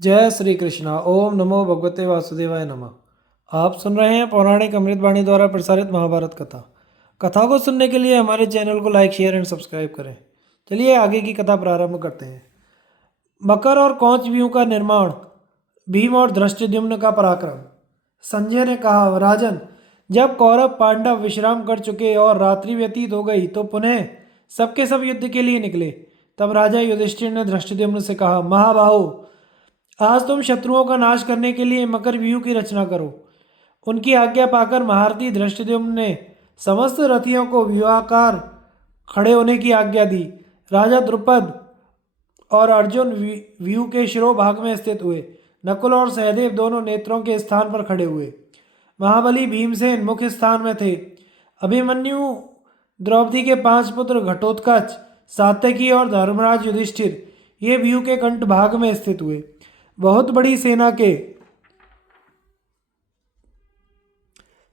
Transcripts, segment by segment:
जय श्री कृष्णा। ओम नमो भगवते वासुदेवाय नमः। आप सुन रहे हैं पौराणिक अमृतवाणी द्वारा प्रसारित महाभारत कथा। कथा को सुनने के लिए हमारे चैनल को लाइक शेयर एंड सब्सक्राइब करें। चलिए आगे की कथा प्रारंभ करते हैं। मकर और कौच व्यूह का निर्माण, भीम और धृष्टद्युम्न का पराक्रम। संजय ने कहा, राजन, जब कौरव पांडव विश्राम कर चुके और रात्रि व्यतीत हो गई तो पुनः सबके सब युद्ध के लिए निकले। तब राजा युधिष्ठिर ने धृष्टद्युम्न से कहा, महाबाहो, आज तुम शत्रुओं का नाश करने के लिए मकर व्यूह की रचना करो। उनकी आज्ञा पाकर महारथी धृष्टद्युम्न ने समस्त रथियों को व्यूहाकार खड़े होने की आज्ञा दी। राजा द्रुपद और अर्जुन व्यूह के शिरोभाग में स्थित हुए। नकुल और सहदेव दोनों नेत्रों के स्थान पर खड़े हुए। महाबली भीमसेन मुख्य स्थान में थे। अभिमन्यु, द्रौपदी के 5 पुत्र घटोत्कच, सात्यकी और धर्मराज युधिष्ठिर ये व्यूह के कंठ भाग में स्थित हुए। बहुत बड़ी सेना के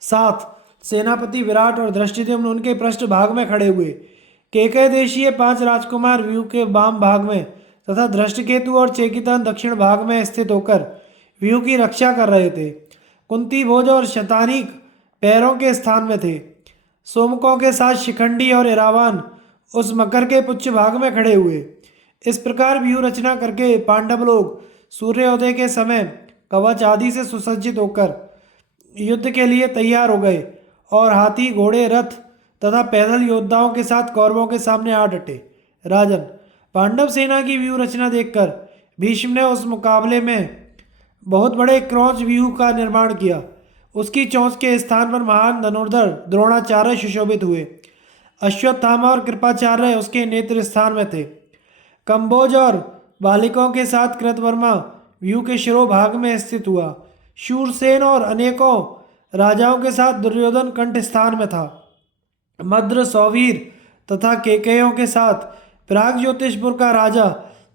साथ सेनापति विराट और धृष्टद्युम्न उनके पृष्ठ भाग में खड़े हुए। केकय देशीय 5 राजकुमार व्यूह के वाम भाग में तथा धृष्टकेतु और चेकितान दक्षिण भाग में स्थित होकर व्यूह की रक्षा कर रहे थे। कुंती, भोज और शतानीक पैरों के स्थान में थे। सोमकों के साथ शिखंडी और इरावान उस मकर के पुच्छ भाग में खड़े हुए। इस प्रकार व्यूह रचना करके पांडव लोग सूर्योदय के समय कवच आदि से सुसज्जित होकर युद्ध के लिए तैयार हो गए और हाथी, घोड़े, रथ तथा पैदल योद्धाओं के साथ कौरवों के सामने आ डटे। राजन, पांडव सेना की व्यूह रचना देखकर भीष्म ने उस मुकाबले में बहुत बड़े क्रौच व्यूह का निर्माण किया। उसकी चोंच के स्थान पर महान धनुर्धर द्रोणाचार्य सुशोभित हुए। अश्वत्थामा और कृपाचार्य उसके नेत्र स्थान में थे। कंबोज और बालिकाओं के साथ कृतवर्मा व्यूह के शिरोभाग में स्थित हुआ। शूरसेन और अनेकों राजाओं के साथ दुर्योधन कंठ स्थान में था। मद्र, सौवीर तथा केकयों के साथ प्राग ज्योतिषपुर का राजा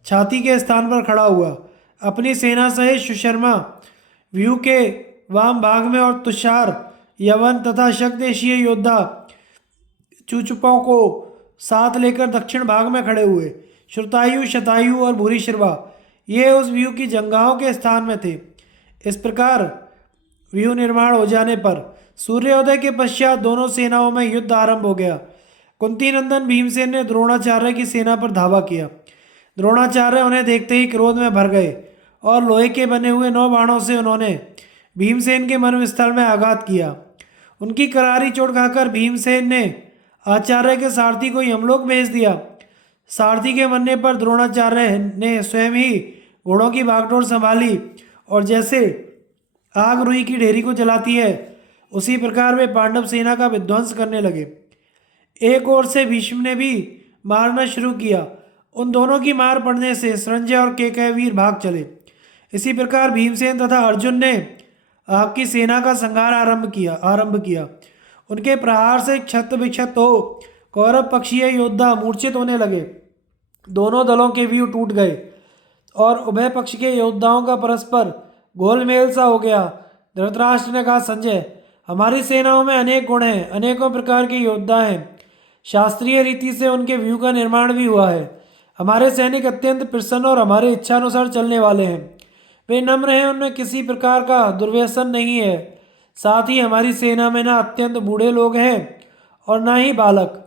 छाती के स्थान पर खड़ा हुआ। अपनी सेना सहित सुशर्मा व्यूह के वाम भाग में और तुषार, यवन तथा शक देशीय योद्धा चुचुपों को साथ लेकर दक्षिण भाग में खड़े हुए। श्रुतायु, शतायु और भूरिश्रवा ये उस व्यूह की जंगाहों के स्थान में थे। इस प्रकार व्यूह निर्माण हो जाने पर सूर्योदय के पश्चात दोनों सेनाओं में युद्ध आरंभ हो गया। कुंती नंदन भीमसेन ने द्रोणाचार्य की सेना पर धावा किया। द्रोणाचार्य उन्हें देखते ही क्रोध में भर गए और लोहे के बने हुए 9 बाणों से उन्होंने भीमसेन के मर्मस्थल में आघात किया। उनकी करारी चोट खाकर भीमसेन ने आचार्य के सारथी को यमलोक भेज दिया। सारथी के मरने पर द्रोणाचार्य ने स्वयं ही घोड़ों की बागडोर संभाली और जैसे आग रुई की ढेरी को जलाती है उसी प्रकार वे पांडव सेना का विध्वंस करने लगे। एक ओर से भीष्म ने भी मारना शुरू किया। उन दोनों की मार पड़ने से संजय और केकय वीर भाग चले। इसी प्रकार भीमसेन तथा अर्जुन ने आपकी सेना का संहार आरंभ किया। उनके प्रहार से क्षत विक्षत हो कौरव पक्षीय योद्धा मूर्छित होने लगे। दोनों दलों के व्यूह टूट गए और उभय पक्ष के योद्धाओं का परस्पर गोलमेल सा हो गया। धृतराष्ट्र ने कहा, संजय, हमारी सेनाओं में अनेक गुण हैं, अनेकों प्रकार के योद्धा हैं। शास्त्रीय रीति से उनके व्यूह का निर्माण भी हुआ है। हमारे सैनिक अत्यंत प्रसन्न और हमारे इच्छानुसार चलने वाले हैं। वे नम्र हैं, उनमें किसी प्रकार का दुर्व्यसन नहीं है। साथ ही हमारी सेना में ना अत्यंत बूढ़े लोग हैं और ना ही बालक।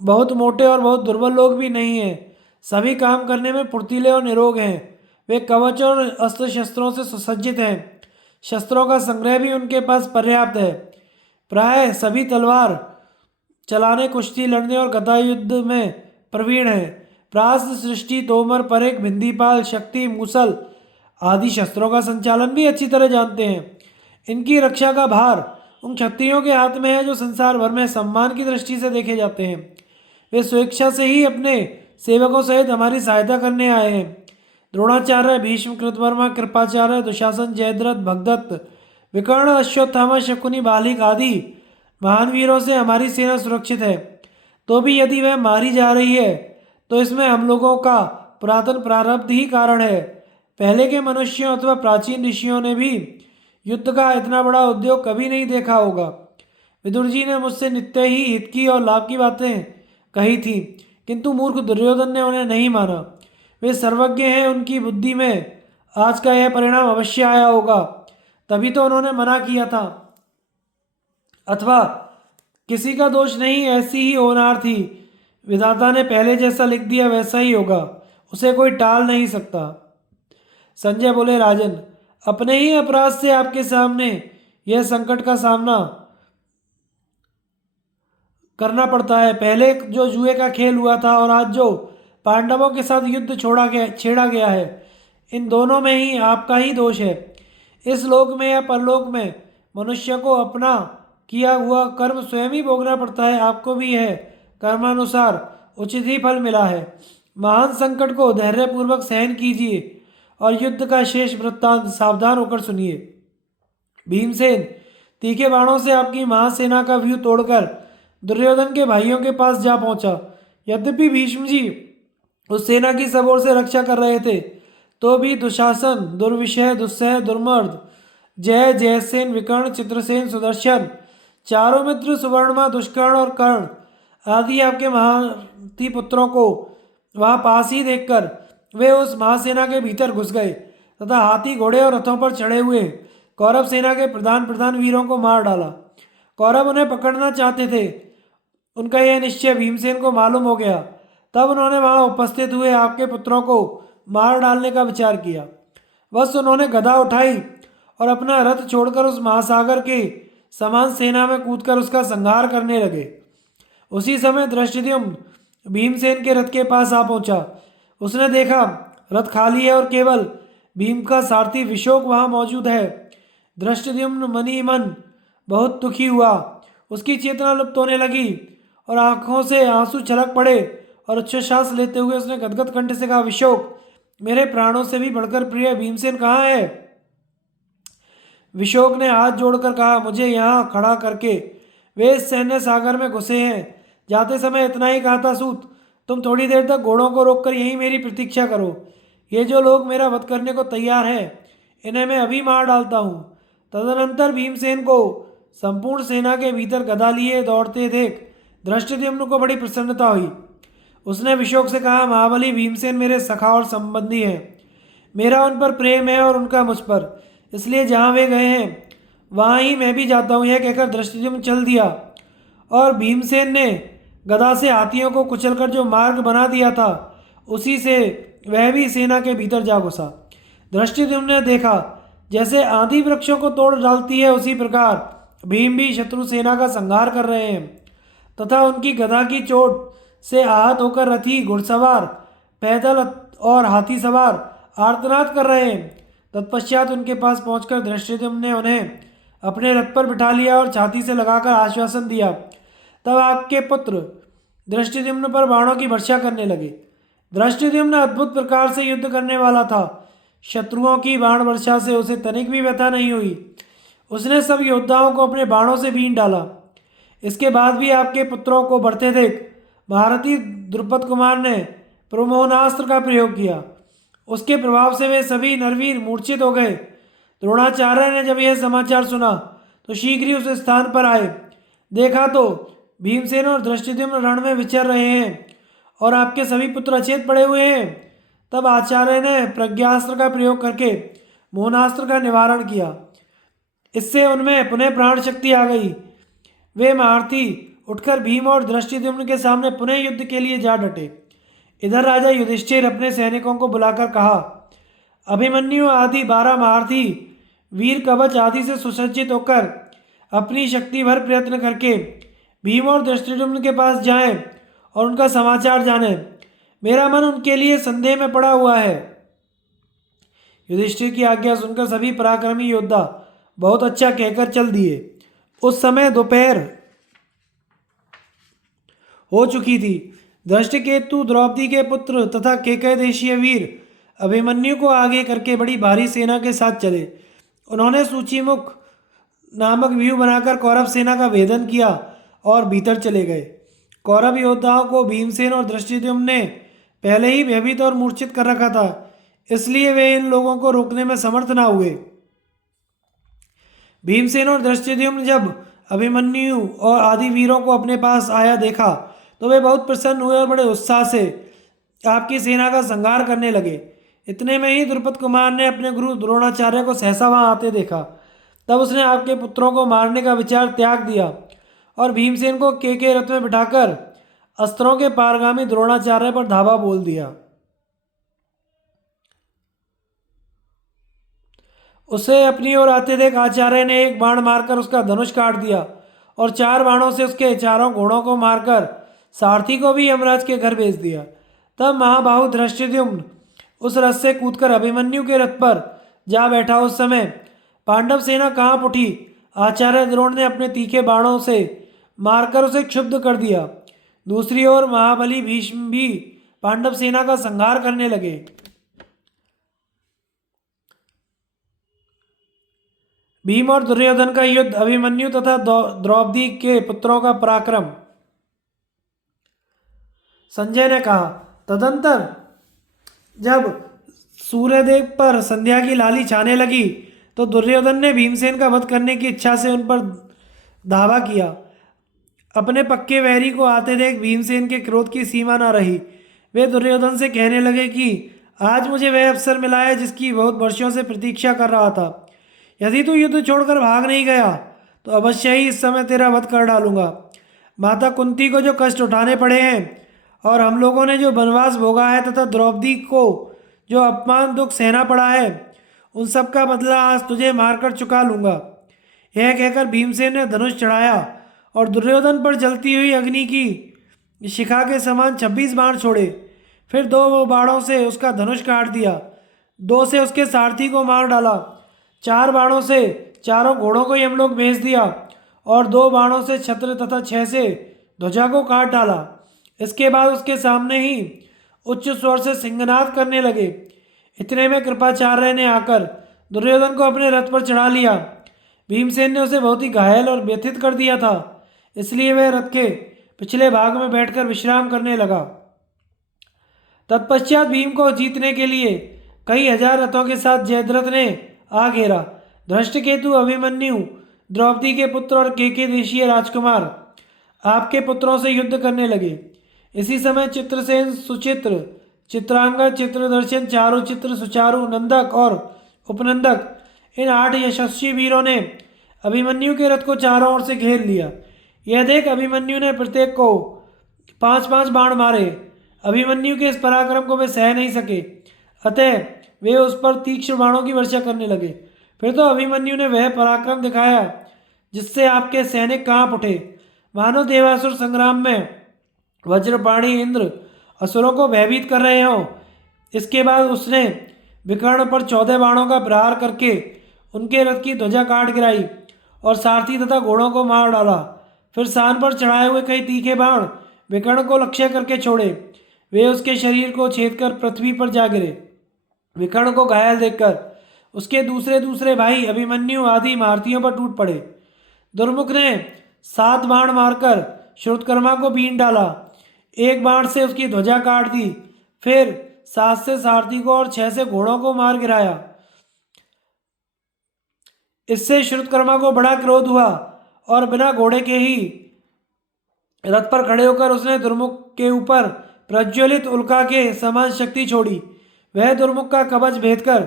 बहुत मोटे और बहुत दुर्बल लोग भी नहीं हैं। सभी काम करने में फुर्तीले और निरोग हैं। वे कवच और अस्त्र शस्त्रों से सुसज्जित हैं। शस्त्रों का संग्रह भी उनके पास पर्याप्त है। प्राय सभी तलवार चलाने, कुश्ती लड़ने और गदा युद्ध में प्रवीण हैं। प्रास्त्र, सृष्टि, तोमर, परेख, भिंदीपाल, शक्ति, मूसल आदि शस्त्रों का संचालन भी अच्छी तरह जानते हैं। इनकी रक्षा का भार उन क्षत्रियों के हाथ में है जो संसार भर में सम्मान की दृष्टि से देखे जाते हैं। वे स्वेच्छा से ही अपने सेवकों सहित हमारी सहायता करने आए हैं। द्रोणाचार्य, भीष्म, कृतवर्मा, कृपाचार्य, दुशासन, जयद्रथ, भगदत्त, विकर्ण, अश्वत्थामा, शकुनी, बालिक आदि महान वीरों से हमारी सेना सुरक्षित है। तो भी यदि वह मारी जा रही है तो इसमें हम लोगों का पुरातन प्रारब्ध ही कारण है। पहले के मनुष्यों अथवा प्राचीन ऋषियों ने भी युद्ध का इतना बड़ा उद्योग कभी नहीं देखा होगा। विदुर जी ने मुझसे नित्य ही हित की और लाभ की बातें कही थी, किंतु मूर्ख दुर्योधन ने उन्हें नहीं माना। वे सर्वज्ञ हैं, उनकी बुद्धि में आज का यह परिणाम अवश्य आया होगा, तभी तो उन्होंने मना किया था। अथवा किसी का दोष नहीं, ऐसी ही होनहार थी। विधाता ने पहले जैसा लिख दिया वैसा ही होगा, उसे कोई टाल नहीं सकता। संजय बोले, राजन, अपने ही अपराध से आपके सामने यह संकट का सामना करना पड़ता है। पहले जो जुए का खेल हुआ था और आज जो पांडवों के साथ युद्ध छेड़ा गया है, इन दोनों में ही आपका ही दोष है। इस लोक में या परलोक में मनुष्य को अपना किया हुआ कर्म स्वयं ही भोगना पड़ता है। आपको भी है कर्मानुसार उचित ही फल मिला है। महान संकट को धैर्यपूर्वक सहन कीजिए और युद्ध का शेष वृत्तांत सावधान होकर सुनिए। भीमसेन तीखे बाणों से आपकी महासेना का व्यू तोड़कर दुर्योधन के भाइयों के पास जा पहुंचा। यद्यपि भीष्म जी उस सेना की सब ओर से रक्षा कर रहे थे, तो भी दुशासन, दुर्विषय, दुस्सह, दुर्मर्द, जय, जयसेन, विकर्ण, चित्रसेन, सुदर्शन, चारों मित्र, सुवर्णमा, दुष्कर्ण और कर्ण आदि आपके महारथी पुत्रों को वहां पास ही देखकर वे उस महासेना के भीतर घुस गए तथा हाथी, घोड़े और रथों पर चढ़े हुए कौरव सेना के प्रधान प्रधान वीरों को मार डाला। कौरव उन्हें पकड़ना चाहते थे। उनका यह निश्चय भीमसेन को मालूम हो गया। तब उन्होंने वहां उपस्थित हुए आपके पुत्रों को मार डालने का विचार किया। बस उन्होंने गदा उठाई और अपना रथ छोड़कर उस महासागर के समान सेना में कूदकर उसका संहार करने लगे। उसी समय धृष्टद्युम्न भीमसेन के रथ के पास आ पहुंचा। उसने देखा रथ खाली है और केवल भीम का सारथी विशोक वहां मौजूद है। धृष्टद्युम्न मनी मन बहुत दुखी हुआ। उसकी चेतना लुप्त होने लगी और आंखों से आंसू छलक पड़े और उच्छ्वास लेते हुए उसने गदगद कंठ से कहा, विशोक, मेरे प्राणों से भी बढ़कर प्रिय भीमसेन कहाँ है? विशोक ने हाथ जोड़कर कहा, मुझे यहाँ खड़ा करके वे इस सैन्य सागर में घुसे हैं। जाते समय इतना ही कहा था, सूत, तुम थोड़ी देर तक घोड़ों को रोककर यहीं मेरी प्रतीक्षा करो। ये जो लोग मेरा वध करने को तैयार हैं, इन्हें मैं अभी मार डालता हूँ। तदनंतर भीमसेन को संपूर्ण सेना के भीतर गदा लिए दौड़ते देख धृष्टद्युम्न को बड़ी प्रसन्नता हुई। उसने विशोक से कहा, महाबली भीमसेन मेरे सखा और संबंधी हैं। मेरा उन पर प्रेम है और उनका मुझ पर, इसलिए जहाँ वे गए हैं वहाँ ही मैं भी जाता हूँ। यह कहकर धृष्टद्युम्न चल दिया और भीमसेन ने गदा से हाथियों को कुचलकर जो मार्ग बना दिया था, उसी से वह भी सेना के भीतर जा घुसा। धृष्टद्युम्न ने देखा जैसे आंधी वृक्षों को तोड़ डालती है, उसी प्रकार भीम भी शत्रु सेना का संहार कर रहे हैं तथा उनकी गदा की चोट से आहत होकर रथी, घुड़सवार, पैदल और हाथी सवार आर्तनाद कर रहे हैं। तत्पश्चात उनके पास पहुंचकर धृष्टद्युम्न ने उन्हें अपने रथ पर बिठा लिया और छाती से लगाकर आश्वासन दिया। तब आपके पुत्र धृष्टद्युम्न पर बाणों की वर्षा करने लगे। धृष्टद्युम्न अद्भुत प्रकार से युद्ध करने वाला था। शत्रुओं की बाण वर्षा से उसे तनिक भी व्यथा नहीं हुई। उसने सब योद्धाओं को अपने बाणों से बीन डाला। इसके बाद भी आपके पुत्रों को बढ़ते देख महारथी द्रुपद कुमार ने प्रमोहनास्त्र का प्रयोग किया। उसके प्रभाव से वे सभी नरवीर मूर्छित हो गए। द्रोणाचार्य ने जब यह समाचार सुना तो शीघ्र ही उस स्थान पर आए। देखा तो भीमसेन और धृष्टद्युम्न रण में विचर रहे हैं और आपके सभी पुत्र अचेत पड़े हुए हैं। तब आचार्य ने प्रज्ञास्त्र का प्रयोग करके मोहनास्त्र का निवारण किया। इससे उनमें पुनः प्राण शक्ति आ गई। वे महारथी उठकर भीम और धृष्टद्युम्न के सामने पुनः युद्ध के लिए जा डटे। इधर राजा युधिष्ठिर अपने सैनिकों को बुलाकर कहा, अभिमन्यु आदि 12 महारथी वीर कवच आदि से सुसज्जित होकर अपनी शक्ति भर प्रयत्न करके भीम और धृष्टद्युम्न के पास जाएं और उनका समाचार जानें। मेरा मन उनके लिए संदेह में पड़ा हुआ है। युधिष्ठिर की आज्ञा सुनकर सभी पराक्रमी योद्धा बहुत अच्छा कहकर चल दिए। उस समय दोपहर हो चुकी थी। धृष्टकेतु द्रौपदी के पुत्र तथा केकय देशीय वीर अभिमन्यु को आगे करके बड़ी भारी सेना के साथ चले। उन्होंने सूचीमुख नामक व्यूह बनाकर कौरव सेना का भेदन किया और भीतर चले गए। कौरव योद्धाओं को भीमसेन और धृष्टद्युम्न ने पहले ही भयभीत और मूर्छित कर रखा था, इसलिए वे इन लोगों को रोकने में समर्थ न हुए। भीमसेन और धृष्टद्युम्न जब अभिमन्यु और आदि वीरों को अपने पास आया देखा तो वे बहुत प्रसन्न हुए और बड़े उत्साह से आपकी सेना का संहार करने लगे। इतने में ही द्रुपद कुमार ने अपने गुरु द्रोणाचार्य को सहसा वहां आते देखा। तब उसने आपके पुत्रों को मारने का विचार त्याग दिया और भीमसेन को के रथ में बिठाकर अस्त्रों के पारगामी द्रोणाचार्य पर धावा बोल दिया। उसे अपनी ओर आते देख आचार्य ने एक बाण मारकर उसका धनुष काट दिया और 4 बाणों से उसके चारों घोड़ों को मारकर सारथी को भी यमराज के घर भेज दिया। तब महाबाहु धृष्टद्युम्न उस रथ से कूदकर अभिमन्यु के रथ पर जा बैठा। उस समय पांडव सेना कांप उठी। आचार्य द्रोण ने अपने तीखे बाणों से मारकर उसे क्षुब्ध कर दिया। दूसरी ओर महाबली भीष्म भी पांडव सेना का संहार करने लगे। भीम और दुर्योधन का युद्ध, अभिमन्यु तथा द्रौपदी के पुत्रों का पराक्रम। संजय ने कहा, तदंतर जब सूर्यदेव पर संध्या की लाली छाने लगी तो दुर्योधन ने भीमसेन का वध करने की इच्छा से उन पर धावा किया। अपने पक्के वैरी को आते देख भीमसेन के क्रोध की सीमा न रही। वे दुर्योधन से कहने लगे कि आज मुझे वह अवसर मिला है जिसकी बहुत वर्षों से प्रतीक्षा कर रहा था। यदि तू युद्ध छोड़कर भाग नहीं गया तो अवश्य ही इस समय तेरा वध कर डालूंगा। माता कुंती को जो कष्ट उठाने पड़े हैं और हम लोगों ने जो वनवास भोगा है तथा द्रौपदी को जो अपमान दुख सहना पड़ा है, उन सब का बदला आज तुझे मारकर चुका लूंगा। यह कहकर भीमसेन ने धनुष चढ़ाया और दुर्योधन पर जलती हुई अग्नि की शिखा के समान 26 बाण छोड़े। फिर 2 बाणों से उसका धनुष काट दिया, 2 से उसके सारथी को मार डाला, 4 बाणों से चारों घोड़ों को यमलोक भेज दिया और 2 बाणों से छत्र तथा 6 से ध्वजा को काट डाला। इसके बाद उसके सामने ही उच्च स्वर से सिंहनाद करने लगे। इतने में कृपाचार्य ने आकर दुर्योधन को अपने रथ पर चढ़ा लिया। भीमसेन ने उसे बहुत ही घायल और व्यथित कर दिया था, इसलिए वह रथ के पिछले भाग में बैठकर विश्राम करने लगा। तत्पश्चात भीम को जीतने के लिए कई हजार रथों के साथ जयद्रथ ने आ घेरा। धृष्टकेतु, अभिमन्यु, द्रौपदी के पुत्र और के देशीय राजकुमार आपके पुत्रों से युद्ध करने लगे। इसी समय चित्रसेन, सुचित्र, चित्रांगद, चित्रदर्शन, चारुचित्र, सुचारु, नंदक और उपनंदक, इन 8 यशस्वी वीरों ने अभिमन्यु के रथ को चारों ओर से घेर लिया। यह देख अभिमन्यु ने प्रत्येक को 5-5 बाण मारे। अभिमन्यु के इस पराक्रम को वे सह नहीं सके, अतः वे उस पर तीक्ष्ण बाणों की वर्षा करने लगे। फिर तो अभिमन्यु ने वह पराक्रम दिखाया जिससे आपके सैनिक कांप उठे, मानो देवासुर संग्राम में वज्रपाणी इंद्र असुरों को भयभीत कर रहे हों। इसके बाद उसने विकर्ण पर 14 बाणों का प्रहार करके उनके रथ की ध्वजा काट गिराई और सारथी तथा घोड़ों को मार डाला। फिर सान पर चढ़ाए हुए कई तीखे बाण विकर्ण को लक्ष्य करके छोड़े। वे उसके शरीर को छेदकर पृथ्वी पर जा गिरे। विकर्ण को घायल देखकर उसके दूसरे भाई अभिमन्यु आदि महारथियों पर टूट पड़े। दुर्मुख ने 7 बाण मारकर श्रुतकर्मा को बीन डाला। 1 बाण से उसकी ध्वजा काट दी। फिर 7 से सारथी को और 6 से घोड़ों को मार गिराया। इससे श्रुतकर्मा को बड़ा क्रोध हुआ और बिना घोड़े के ही रथ पर खड़े होकर उसने दुर्मुख के ऊपर प्रज्वलित उल्का के समान शक्ति छोड़ी। वह दुर्मुख का कवच भेदकर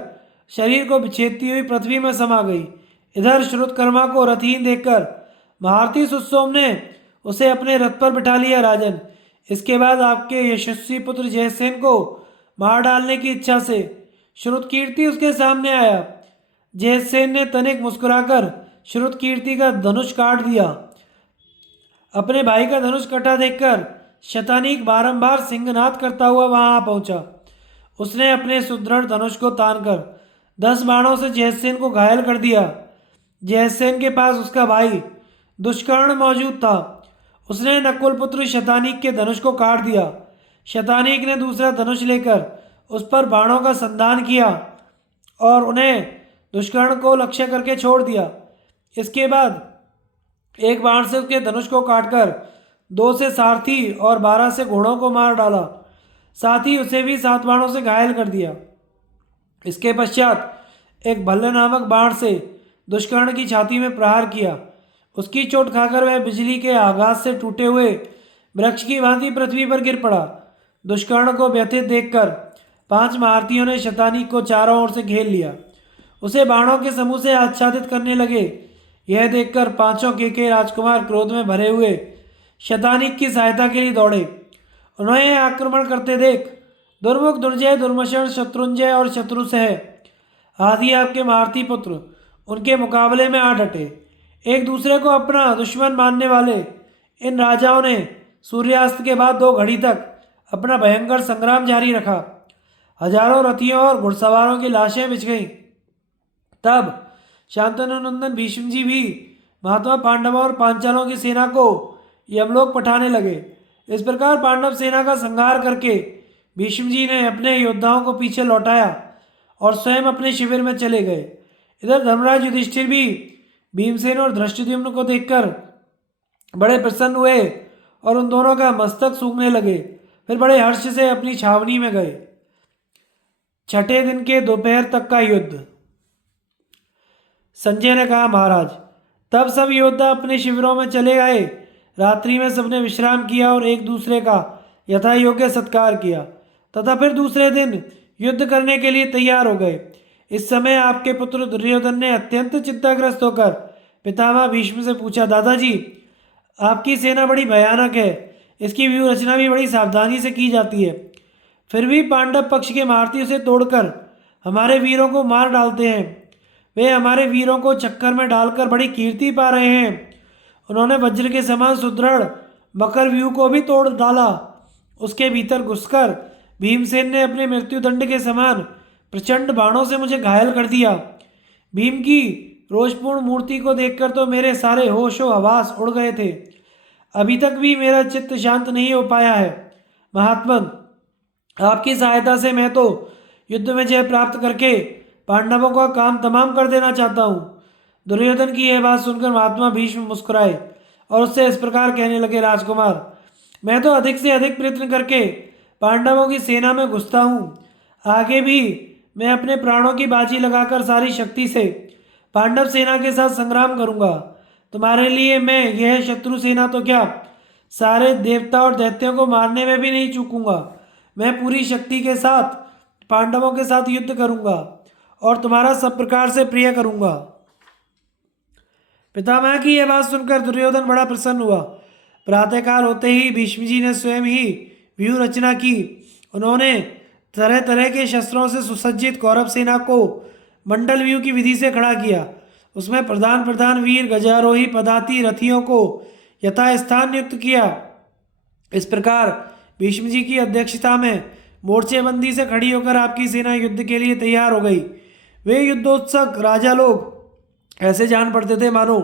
शरीर को विच्छेदती हुई पृथ्वी में समा गई। इधर श्रुतकर्मा को रथहीन देखकर महारथी सुसोम ने उसे अपने रथ पर बिठा लिया। राजन, इसके बाद आपके यशस्वी पुत्र जयसेन को मार डालने की इच्छा से श्रुतकीर्ति उसके सामने आया। जयसेन ने तनिक मुस्कुराकर श्रुतकीर्ति का धनुष काट दिया। अपने भाई का धनुष कटा देखकर शतानीक बारंबार सिंहनाद करता हुआ वहां आ पहुंचा। उसने अपने सुदृढ़ धनुष को तानकर 10 बाणों से जयसेन को घायल कर दिया। जयसेन के पास उसका भाई दुष्कर्ण मौजूद था। उसने नकुल पुत्र शतानीक के धनुष को काट दिया। शतानीक ने दूसरा धनुष लेकर उस पर बाणों का संधान किया और उन्हें दुष्कर्ण को लक्ष्य करके छोड़ दिया। इसके बाद 1 बाण से उसके धनुष को काटकर 2 से सारथी और 12 से घोड़ों को मार डाला। साथ ही उसे भी 7 बाणों से घायल कर दिया। इसके पश्चात एक भल्ल नामक बाण से दुष्कर्ण की छाती में प्रहार किया। उसकी चोट खाकर वह बिजली के आघात से टूटे हुए वृक्ष की भांति पृथ्वी पर गिर पड़ा। दुष्कर्ण को व्यथित देखकर 5 महारथियों ने शतानीक को चारों ओर से घेर लिया, उसे बाणों के समूह से आच्छादित करने लगे। यह देखकर पांचों के राजकुमार क्रोध में भरे हुए शतानीक की सहायता के लिए दौड़े। उन्हें आक्रमण करते देख दुर्मुख, दुर्जय, दुर्मशन, शत्रुंजय और शत्रुसह आदि आपके महारथी पुत्र उनके मुकाबले में आ डटे। एक दूसरे को अपना दुश्मन मानने वाले इन राजाओं ने सूर्यास्त के बाद 2 घड़ी तक अपना भयंकर संग्राम जारी रखा। हजारों रथियों और घुड़सवारों की लाशें बिछ गईं। तब शांतनु नंदन भीष्म जी भी महात्मा पांडवों और पांचालों की सेना को यमलोक पठाने लगे। इस प्रकार पांडव सेना का संहार करके भीष्म जी ने अपने योद्धाओं को पीछे लौटाया और स्वयं अपने शिविर में चले गए। इधर धर्मराज युधिष्ठिर भी भीमसेन और धृष्टद्युम्न को देखकर बड़े प्रसन्न हुए और उन दोनों का मस्तक सूंघने लगे। फिर बड़े हर्ष से अपनी छावनी में गए। छठे दिन के दोपहर तक का युद्ध। संजय ने कहा, महाराज, तब सब योद्धा अपने शिविरों में चले गए। रात्रि में सबने विश्राम किया और एक दूसरे का यथा योग्य सत्कार किया तथा फिर दूसरे दिन युद्ध करने के लिए तैयार हो गए। इस समय आपके पुत्र दुर्योधन ने अत्यंत चिंताग्रस्त होकर पितामह भीष्म से पूछा, दादाजी, आपकी सेना बड़ी भयानक है, इसकी व्यूह रचना भी बड़ी सावधानी से की जाती है, फिर भी पांडव पक्ष के महारथी उसे तोड़कर हमारे वीरों को मार डालते हैं। वे हमारे वीरों को चक्कर में डालकर बड़ी कीर्ति पा रहे हैं। उन्होंने वज्र के समान सुदृढ़ मकर व्यूह को भी तोड़ डाला। उसके भीतर घुसकर भीमसेन ने अपने मृत्युदंड के समान प्रचंड बाणों से मुझे घायल कर दिया। भीम की रोषपूर्ण मूर्ति को देखकर तो मेरे सारे होशो हवास उड़ गए थे। अभी तक भी मेरा चित्त शांत नहीं हो पाया है। महात्मन, आपकी सहायता से मैं तो युद्ध में जय प्राप्त करके पांडवों का काम तमाम कर देना चाहता हूँ। दुर्योधन की यह बात सुनकर महात्मा भीष्म मुस्कुराए और उससे इस प्रकार कहने लगे, राजकुमार, मैं तो अधिक से अधिक प्रयत्न करके पांडवों की सेना में घुसता हूँ। आगे भी मैं अपने प्राणों की बाजी लगाकर सारी शक्ति से पांडव सेना के साथ संग्राम करूँगा। तुम्हारे लिए मैं यह शत्रु सेना तो क्या, सारे देवता और दैत्यों को मारने में भी नहीं चूकूंगा। मैं पूरी शक्ति के साथ पांडवों के साथ युद्ध करूँगा और तुम्हारा सब प्रकार से प्रिय करूँगा। पितामह की यह बात सुनकर दुर्योधन बड़ा प्रसन्न हुआ। प्रातःकाल होते ही भीष्म जी ने स्वयं ही व्यूह रचना की। उन्होंने तरह तरह के शस्त्रों से सुसज्जित कौरव सेना को मंडल व्यूह की विधि से खड़ा किया। उसमें प्रधान प्रधान वीर, गजारोही, पदाती, रथियों को यथास्थान नियुक्त किया। इस प्रकार भीष्म जी की अध्यक्षता में मोर्चेबंदी से खड़ी होकर आपकी सेना युद्ध के लिए तैयार हो गई। वे युद्धोत्सुक राजा लोग ऐसे जान पड़ते थे मानो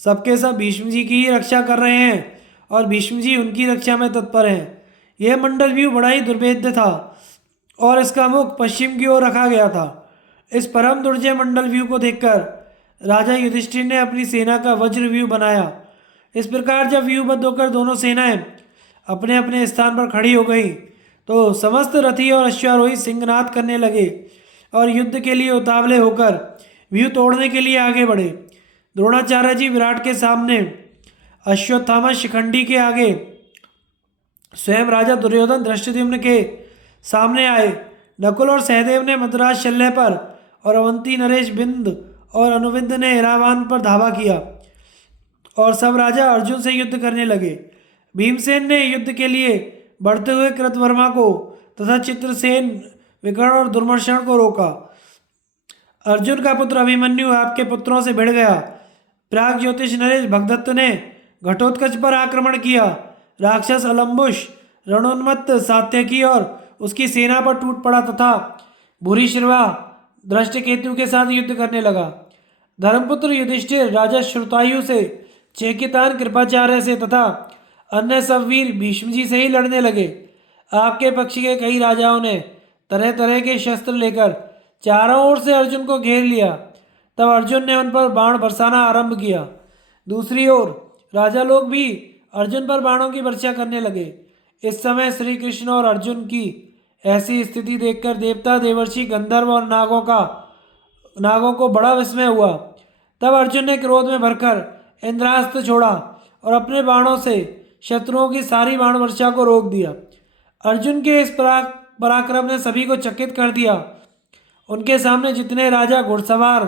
सबके सब भीष्म जी की ही रक्षा कर रहे हैं और भीष्म जी उनकी रक्षा में तत्पर हैं। यह मंडल व्यूह बड़ा ही दुर्भेद्य था और इसका मुख पश्चिम की ओर रखा गया था। इस परम दुर्जय मंडल व्यूह को देखकर राजा युधिष्ठिर ने अपनी सेना का वज्र व्यूह बनाया। इस प्रकार जब व्यूहबद्ध होकर दोनों सेनाएं अपने अपने स्थान पर खड़ी हो गई तो समस्त रथी और अश्वारोही सिंहनाद करने लगे और युद्ध के लिए उतावले होकर व्यूह तोड़ने के लिए आगे बढ़े। द्रोणाचार्य जी विराट के सामने, अश्वत्थामा शिखंडी के आगे, स्वयं राजा दुर्योधन धृष्टद्युम्न के सामने आए। नकुल और सहदेव ने मद्रास शल्य पर और अवंती नरेश बिंद और अनुविंद ने इरावान पर धावा किया और सब राजा अर्जुन से युद्ध करने लगे। भीमसेन ने युद्ध के लिए बढ़ते हुए कृतवर्मा को तथा चित्रसेन, विकर्ण और दुर्मर्शन को रोका। अर्जुन का पुत्र अभिमन्यु आपके पुत्रों से भिड़ गया। प्राग ज्योतिष नरेश भगदत्त ने घटोत्कच पर आक्रमण किया। राक्षस अलम्बुश रणोन्मत्त सात्यकी और उसकी सेना पर टूट पड़ा तथा भूरिश्रवा धृष्टकेतु के साथ युद्ध करने लगा। धर्मपुत्र युधिष्ठिर राजा श्रुतायु से, चेकितान कृपाचार्य से तथा अन्य सब वीर भीष्म जी से ही लड़ने लगे। आपके पक्ष के कई राजाओं ने तरह तरह के शस्त्र लेकर चारों ओर से अर्जुन को घेर लिया। तब अर्जुन ने उन पर बाण बरसाना आरंभ किया। दूसरी ओर राजा लोग भी अर्जुन पर बाणों की वर्षा करने लगे। इस समय श्री कृष्ण और अर्जुन की ऐसी स्थिति देखकर देवता, देवर्षि, गंधर्व और नागों को बड़ा विस्मय हुआ। तब अर्जुन ने क्रोध में भरकर इंद्रास्त्र छोड़ा और अपने बाणों से शत्रुओं की सारी बाण वर्षा को रोक दिया। अर्जुन के इस पराक्रम ने सभी को चकित कर दिया। उनके सामने जितने राजा, घुड़सवार,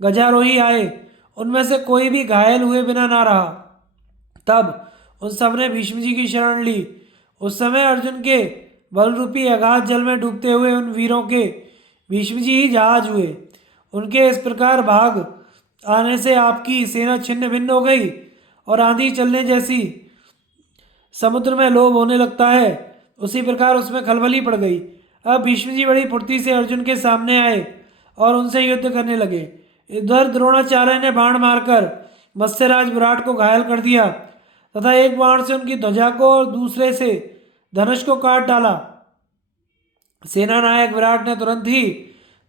गजारोही आए, उनमें से कोई भी घायल हुए बिना ना रहा। तब उन सब ने भीष्म जी की शरण ली। उस समय अर्जुन के बलरूपी अगाध जल में डूबते हुए उन वीरों के भीष्म जी ही जहाज हुए। उनके इस प्रकार भाग आने से आपकी सेना छिन्न भिन्न हो गई और आंधी चलने जैसी समुद्र में लोभ होने लगता है, उसी प्रकार उसमें खलबली पड़ गई। अब भीष्म जी बड़ी फुर्ती से अर्जुन के सामने आए और उनसे युद्ध करने लगे। इधर द्रोणाचार्य ने बाण मारकर मत्स्यराज विराट को घायल कर दिया तथा एक बाण से उनकी ध्वजा को और दूसरे से धनुष को काट डाला। सेना नायक विराट ने तुरंत ही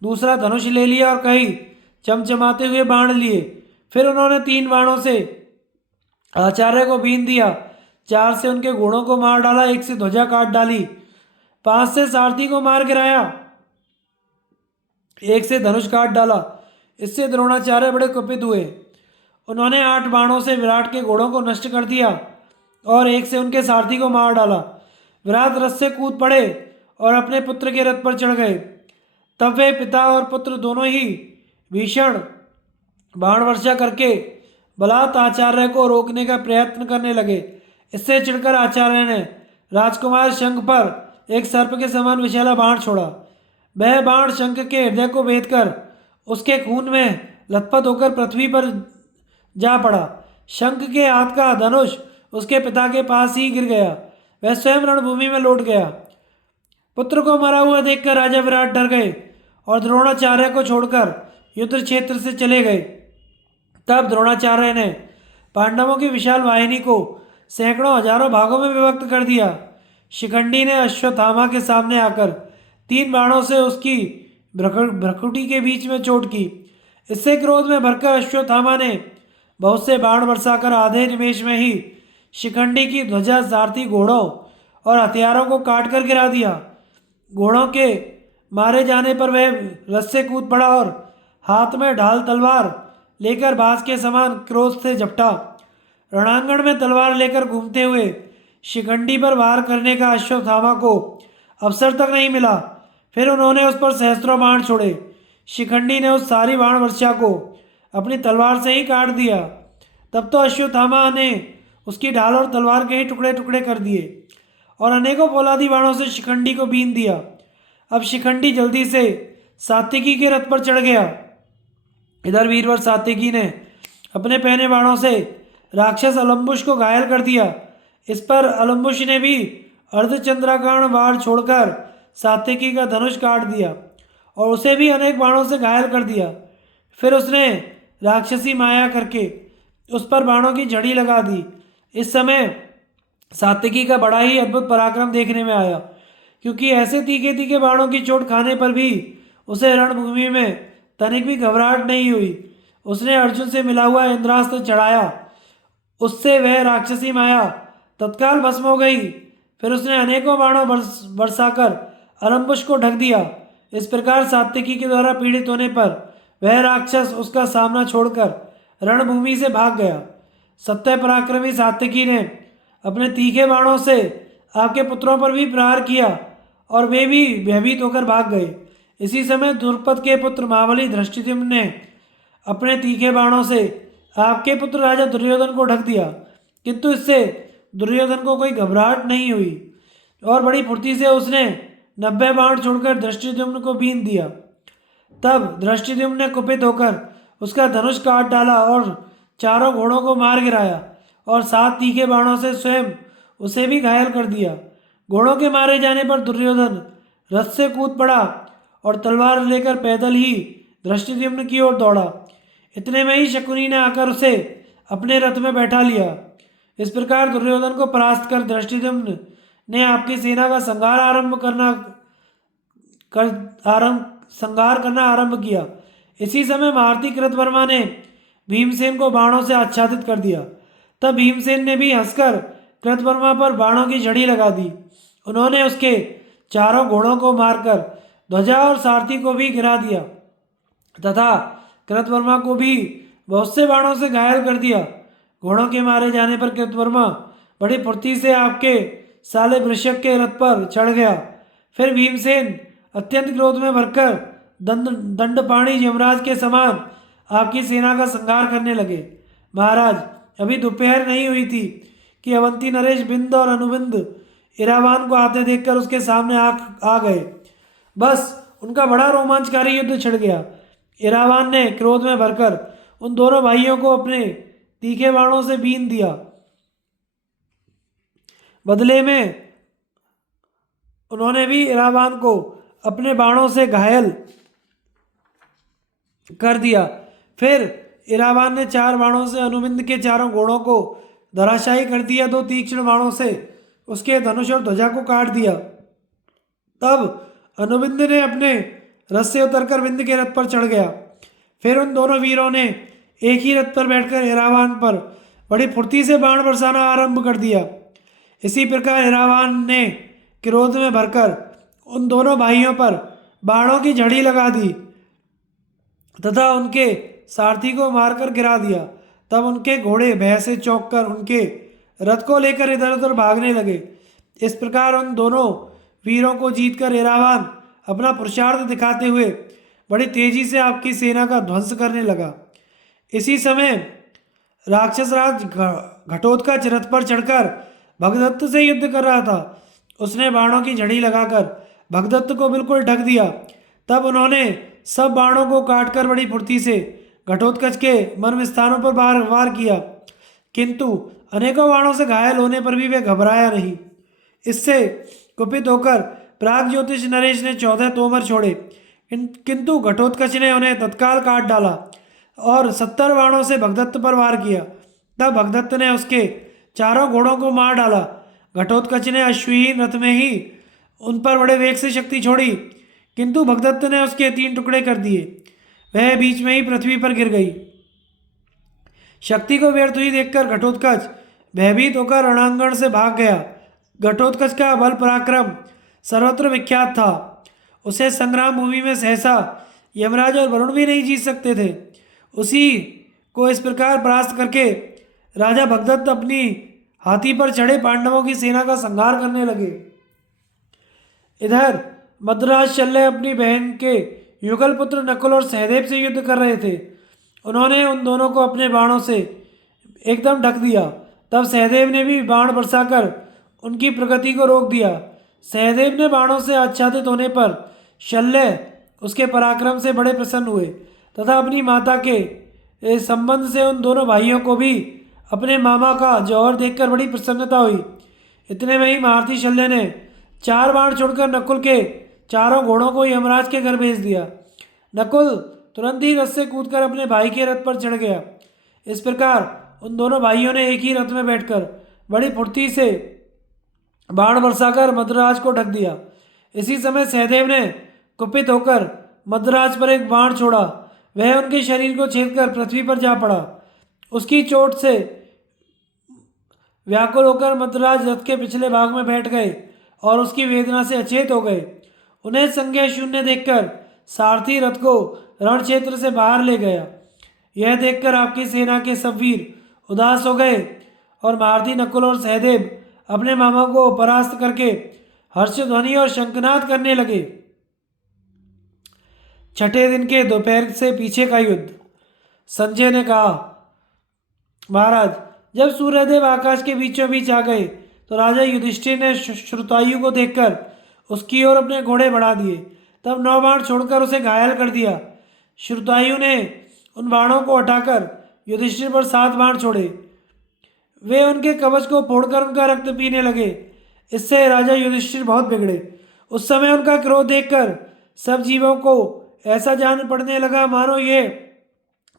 दूसरा धनुष ले लिया और कई चमचमाते हुए बाण लिए। फिर उन्होंने 3 बाणों से आचार्य को बीन दिया, 4 से उनके घोड़ों को मार डाला, 1 से ध्वजा काट डाली, 5 से सारथी को मार गिराया, 1 से धनुष काट डाला। इससे द्रोणाचार्य बड़े कुपित हुए। उन्होंने 8 बाणों से विराट के घोड़ों को नष्ट कर दिया और 1 से उनके सारथी को मार डाला। विराट रथ से कूद पड़े और अपने पुत्र के रथ पर चढ़ गए। तब वे पिता और पुत्र दोनों ही भीषण बाण वर्षा करके बलात् आचार्य को रोकने का प्रयत्न करने लगे। इससे चिढ़कर आचार्य ने राजकुमार शंख पर एक सर्प के समान विषैला बाण छोड़ा। वह बाण शंख के हृदय को भेदकर उसके खून में लथपथ होकर पृथ्वी पर जा पड़ा। शंख के हाथ का धनुष उसके पिता के पास ही गिर गया। वह स्वयं रणभूमि में लौट गया। पुत्र को मरा हुआ देखकर राजा विराट डर गए और द्रोणाचार्य को छोड़कर युद्ध क्षेत्र से चले गए। तब द्रोणाचार्य ने पांडवों की विशाल वाहिनी को सैकड़ों हजारों भागों में विभक्त कर दिया। शिखंडी ने अश्वत्थामा के सामने आकर 3 बाणों से उसकी भ्रकुटी के बीच में चोट की। इससे क्रोध में भरकर अश्वत्थामा ने बहुत से बाण बरसाकर आधे निमेश में ही शिखंडी की ध्वजा, सारथी, घोड़ों और हथियारों को काट कर गिरा दिया। घोड़ों के मारे जाने पर वह रथ से कूद पड़ा और हाथ में ढाल तलवार लेकर बाज के समान क्रोध से झपटा। रणांगण में तलवार लेकर घूमते हुए शिखंडी पर वार करने का अश्वत्थामा को अवसर तक नहीं मिला। फिर उन्होंने उस पर सहस्त्रों बाण छोड़े। शिखंडी ने उस सारी बाण वर्षा को अपनी तलवार से ही काट दिया। तब तो अश्वत्थामा ने उसकी ढाल और तलवार के ही टुकड़े टुकड़े कर दिए और अनेकों फौलादी बाणों से शिखंडी को बीन दिया। अब शिखंडी जल्दी से सात्विकी के रथ पर चढ़ गया। इधर वीरवर सात्विकी ने अपने पहने बाणों से राक्षस अलम्बुश को घायल कर दिया। इस पर अलम्बुश ने भी अर्धचंद्राकार वार छोड़कर सात्विकी का धनुष काट दिया और उसे भी अनेक बाणों से घायल कर दिया। फिर उसने राक्षसी माया करके उस पर बाणों की झड़ी लगा दी। इस समय सात्विकी का बड़ा ही अद्भुत पराक्रम देखने में आया, क्योंकि ऐसे तीखे तीखे बाणों की चोट खाने पर भी उसे रणभूमि में तनिक भी घबराहट नहीं हुई। उसने अर्जुन से मिला हुआ इंद्रास्त्र चढ़ाया, उससे वह राक्षसी माया तत्काल भस्म हो गई। फिर उसने अनेकों बाणों बरसाकर अलम्बुश को ढक दिया। इस प्रकार सात्विकी के द्वारा पीड़ित होने पर वह राक्षस उसका सामना छोड़कर रणभूमि से भाग गया। सत्य पराक्रमी सात्विकी ने अपने तीखे बाणों से आपके पुत्रों पर भी प्रहार किया और वे भी भयभीत होकर भाग गए। इसी समय द्रुपद के पुत्र महाबली धृष्टद्युम्न ने अपने तीखे बाणों से आपके पुत्र राजा दुर्योधन को ढक दिया, किंतु इससे दुर्योधन को कोई घबराहट नहीं हुई और बड़ी फुर्ती से उसने 90 बाण छोड़कर धृष्टद्युम्न को बीन दिया। तब धृष्टद्युम्न ने कुपित होकर उसका धनुष काट डाला और चारों घोड़ों को मार गिराया और 7 तीखे बाणों से स्वयं उसे भी घायल कर दिया। घोड़ों के मारे जाने पर दुर्योधन रथ से कूद पड़ा और तलवार लेकर पैदल ही धृष्टद्युम्न की ओर दौड़ा। इतने में ही शकुनी ने आकर उसे अपने रथ में बैठा लिया। इस प्रकार दुर्योधन को परास्त कर धृष्टद्युम्न ने आपकी सेना का संहार करना आरंभ किया। इसी समय महारथी कृतवर्मा ने भीमसेन को बाणों से आच्छादित कर दिया। तब भीमसेन ने भी हंसकर कृतवर्मा पर बाणों की झड़ी लगा दी। उन्होंने उसके चारों घोड़ों को मारकर ध्वजा और सारथी को भी गिरा दिया तथा कृतवर्मा को भी बहुत से बाणों से घायल कर दिया। घोड़ों के मारे जाने पर कृतवर्मा बड़ी फुर्ती से आपके साले वृषभ के रथ पर चढ़ गया। फिर भीमसेन अत्यंत क्रोध में भरकर दंडपाणी यमराज के समान आपकी सेना का संहार करने लगे। महाराज, अभी दोपहर नहीं हुई थी कि अवंती नरेश बिंद और अनुबिंद इरावान को आते देखकर उसके सामने आ गए। बस उनका बड़ा रोमांचकारी युद्ध छिड़ गया। इरावान ने क्रोध में भरकर उन दोनों भाइयों को अपने तीखे बाणों से बीन दिया। बदले में उन्होंने भी इरावान को अपने बाणों से घायल कर दिया। फिर इरावान ने 4 बाणों से अनुबिंद के चारों घोड़ों को धराशायी कर दिया। 2 तीक्ष्ण बाणों से उसके धनुष और ध्वजा को काट दिया। तब अनुबिंद ने अपने रथ से उतरकर बिंद के रथ पर चढ़ गया। फिर उन दोनों वीरों ने एक ही रथ पर बैठकर इरावान पर बड़ी फुर्ती से बाण बरसाना आरंभ कर दिया। इसी प्रकार इरावान ने क्रोध में भरकर उन दोनों भाइयों पर बाणों की झड़ी लगा दी तथा उनके सारथी को मारकर गिरा दिया। तब उनके घोड़े भय से चौंक कर उनके रथ को लेकर इधर उधर भागने लगे। इस प्रकार उन दोनों वीरों को जीतकर इरावान अपना पुरुषार्थ दिखाते हुए बड़ी तेजी से आपकी सेना का ध्वंस करने लगा। इसी समय राक्षस राज घटोत्कच रथ पर चढ़कर भगदत्त से युद्ध कर रहा था। उसने बाणों की झड़ी लगाकर भगदत्त को बिल्कुल ढक दिया। तब उन्होंने सब बाणों को काटकर बड़ी फुर्ती से घटोत्कच के मर्म स्थानों पर वार किया, किंतु अनेकों बाणों से घायल होने पर भी वे घबराया नहीं। इससे कुपित होकर प्राग ज्योतिष नरेश ने 14 तोमर छोड़े, किंतु घटोत्कच ने उन्हें तत्काल काट डाला और 70 बाणों से भगदत्त पर वार किया। तब भगदत्त ने उसके चारों घोड़ों को मार डाला। घटोत्कच ने अश्वहीन रथ में ही उन पर बड़े वेग से शक्ति छोड़ी, किंतु भगदत्त ने उसके 3 टुकड़े कर दिए। वह बीच में ही पृथ्वी पर गिर गई। शक्ति को व्यर्थ हुई देखकर घटोत्कच भयभीत होकर रणांगण से भाग गया। घटोत्कच का बल पराक्रम सर्वत्र विख्यात था। उसे संग्राम भूमि में सहसा यमराज और वरुण भी नहीं जीत सकते थे। उसी को इस प्रकार परास्त करके राजा भगदत्त अपनी हाथी पर चढ़े पांडवों की सेना का संहार करने लगे। इधर मद्राज शल्य अपनी बहन के युगल पुत्र नकुल और सहदेव से युद्ध कर रहे थे। उन्होंने उन दोनों को अपने बाणों से एकदम ढक दिया। तब सहदेव ने भी बाण बरसाकर उनकी प्रगति को रोक दिया। सहदेव ने बाणों से आच्छादित होने पर शल्य उसके पराक्रम से बड़े प्रसन्न हुए तथा अपनी माता के संबंध से उन दोनों भाइयों को भी अपने मामा का जौहर देखकर बड़ी प्रसन्नता हुई। इतने में ही महारथी शल्य ने 4 बाण छोड़कर नकुल के चारों घोड़ों को यमराज के घर भेज दिया। नकुल तुरंत ही रथ से कूदकर अपने भाई के रथ पर चढ़ गया। इस प्रकार उन दोनों भाइयों ने एक ही रथ में बैठकर बड़ी फुर्ती से बाण बरसाकर मद्राज को ढक दिया। इसी समय सहदेव ने कुपित होकर मद्राज पर एक बाण छोड़ा। वह उनके शरीर को छेदकर पृथ्वी पर जा पड़ा। उसकी चोट से व्याकुल होकर मद्राज रथ के पिछले भाग में बैठ गए और उसकी वेदना से अचेत हो गए। उन्हें संज्ञा शून्य देखकर सारथी रथ को रण क्षेत्र से बाहर ले गया। यह देखकर आपकी सेना के सब वीर उदास हो गए और महारथी नकुल और सहदेव अपने मामा को परास्त करके हर्षध्वनि और शंखनाद करने लगे। छठे दिन के दोपहर से पीछे का युद्ध। संजय ने कहा, महाराज, जब सूर्यदेव आकाश के बीचों बीच आ गए तो राजा युधिष्ठिर ने श्रुतायु को देखकर उसकी ओर अपने घोड़े बढ़ा दिए। तब 9 बाण छोड़कर उसे घायल कर दिया। श्रुतायु ने उन बाणों को हटाकर युधिष्ठिर पर 7 बाण छोड़े। वे उनके कवच को फोड़कर उनका रक्त पीने लगे। इससे राजा युधिष्ठिर बहुत बिगड़े। उस समय उनका क्रोध देखकर सब जीवों को ऐसा जान पड़ने लगा मानो ये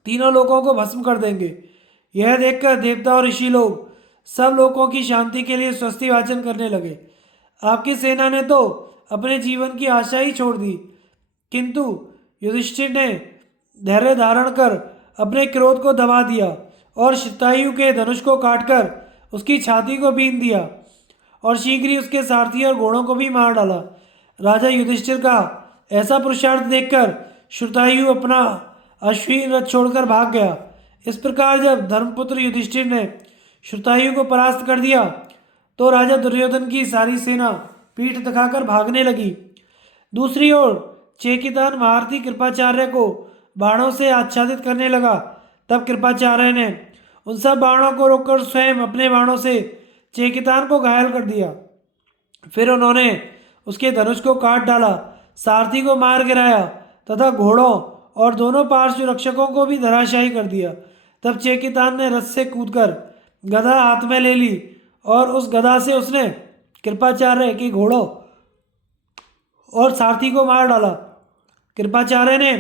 तीनों लोगों को भस्म कर देंगे। यह देखकर देवता और ऋषि लोग सब लोगों की शांति के लिए स्वस्ति वाचन करने लगे। आपकी सेना ने तो अपने जीवन की आशा ही छोड़ दी, किंतु युधिष्ठिर ने धैर्य धारण कर अपने क्रोध को दबा दिया और श्रुतायु के धनुष को काटकर उसकी छाती को बीन दिया और शीघ्र ही उसके सारथी और घोड़ों को भी मार डाला। राजा युधिष्ठिर का ऐसा पुरुषार्थ देखकर श्रुतायु अपना अश्विन रथ छोड़कर भाग गया। इस प्रकार जब धर्मपुत्र युधिष्ठिर ने श्रुतायु को परास्त कर दिया तो राजा दुर्योधन की सारी सेना पीठ दिखाकर भागने लगी। दूसरी ओर चेकितान महारथी कृपाचार्य को बाणों से आच्छादित करने लगा। तब कृपाचार्य ने उन सब बाणों को रोककर स्वयं अपने बाणों से चेकितान को घायल कर दिया। फिर उन्होंने उसके धनुष को काट डाला, सारथी को मार गिराया तथा घोड़ों और दोनों पार्श्व रक्षकों को भी धराशायी कर दिया। तब चेकितान ने रथ से कूदकर गदा हाथ में ले ली और उस गदा से उसने कृपाचार्य के घोड़ों और सारथी को मार डाला। कृपाचार्य ने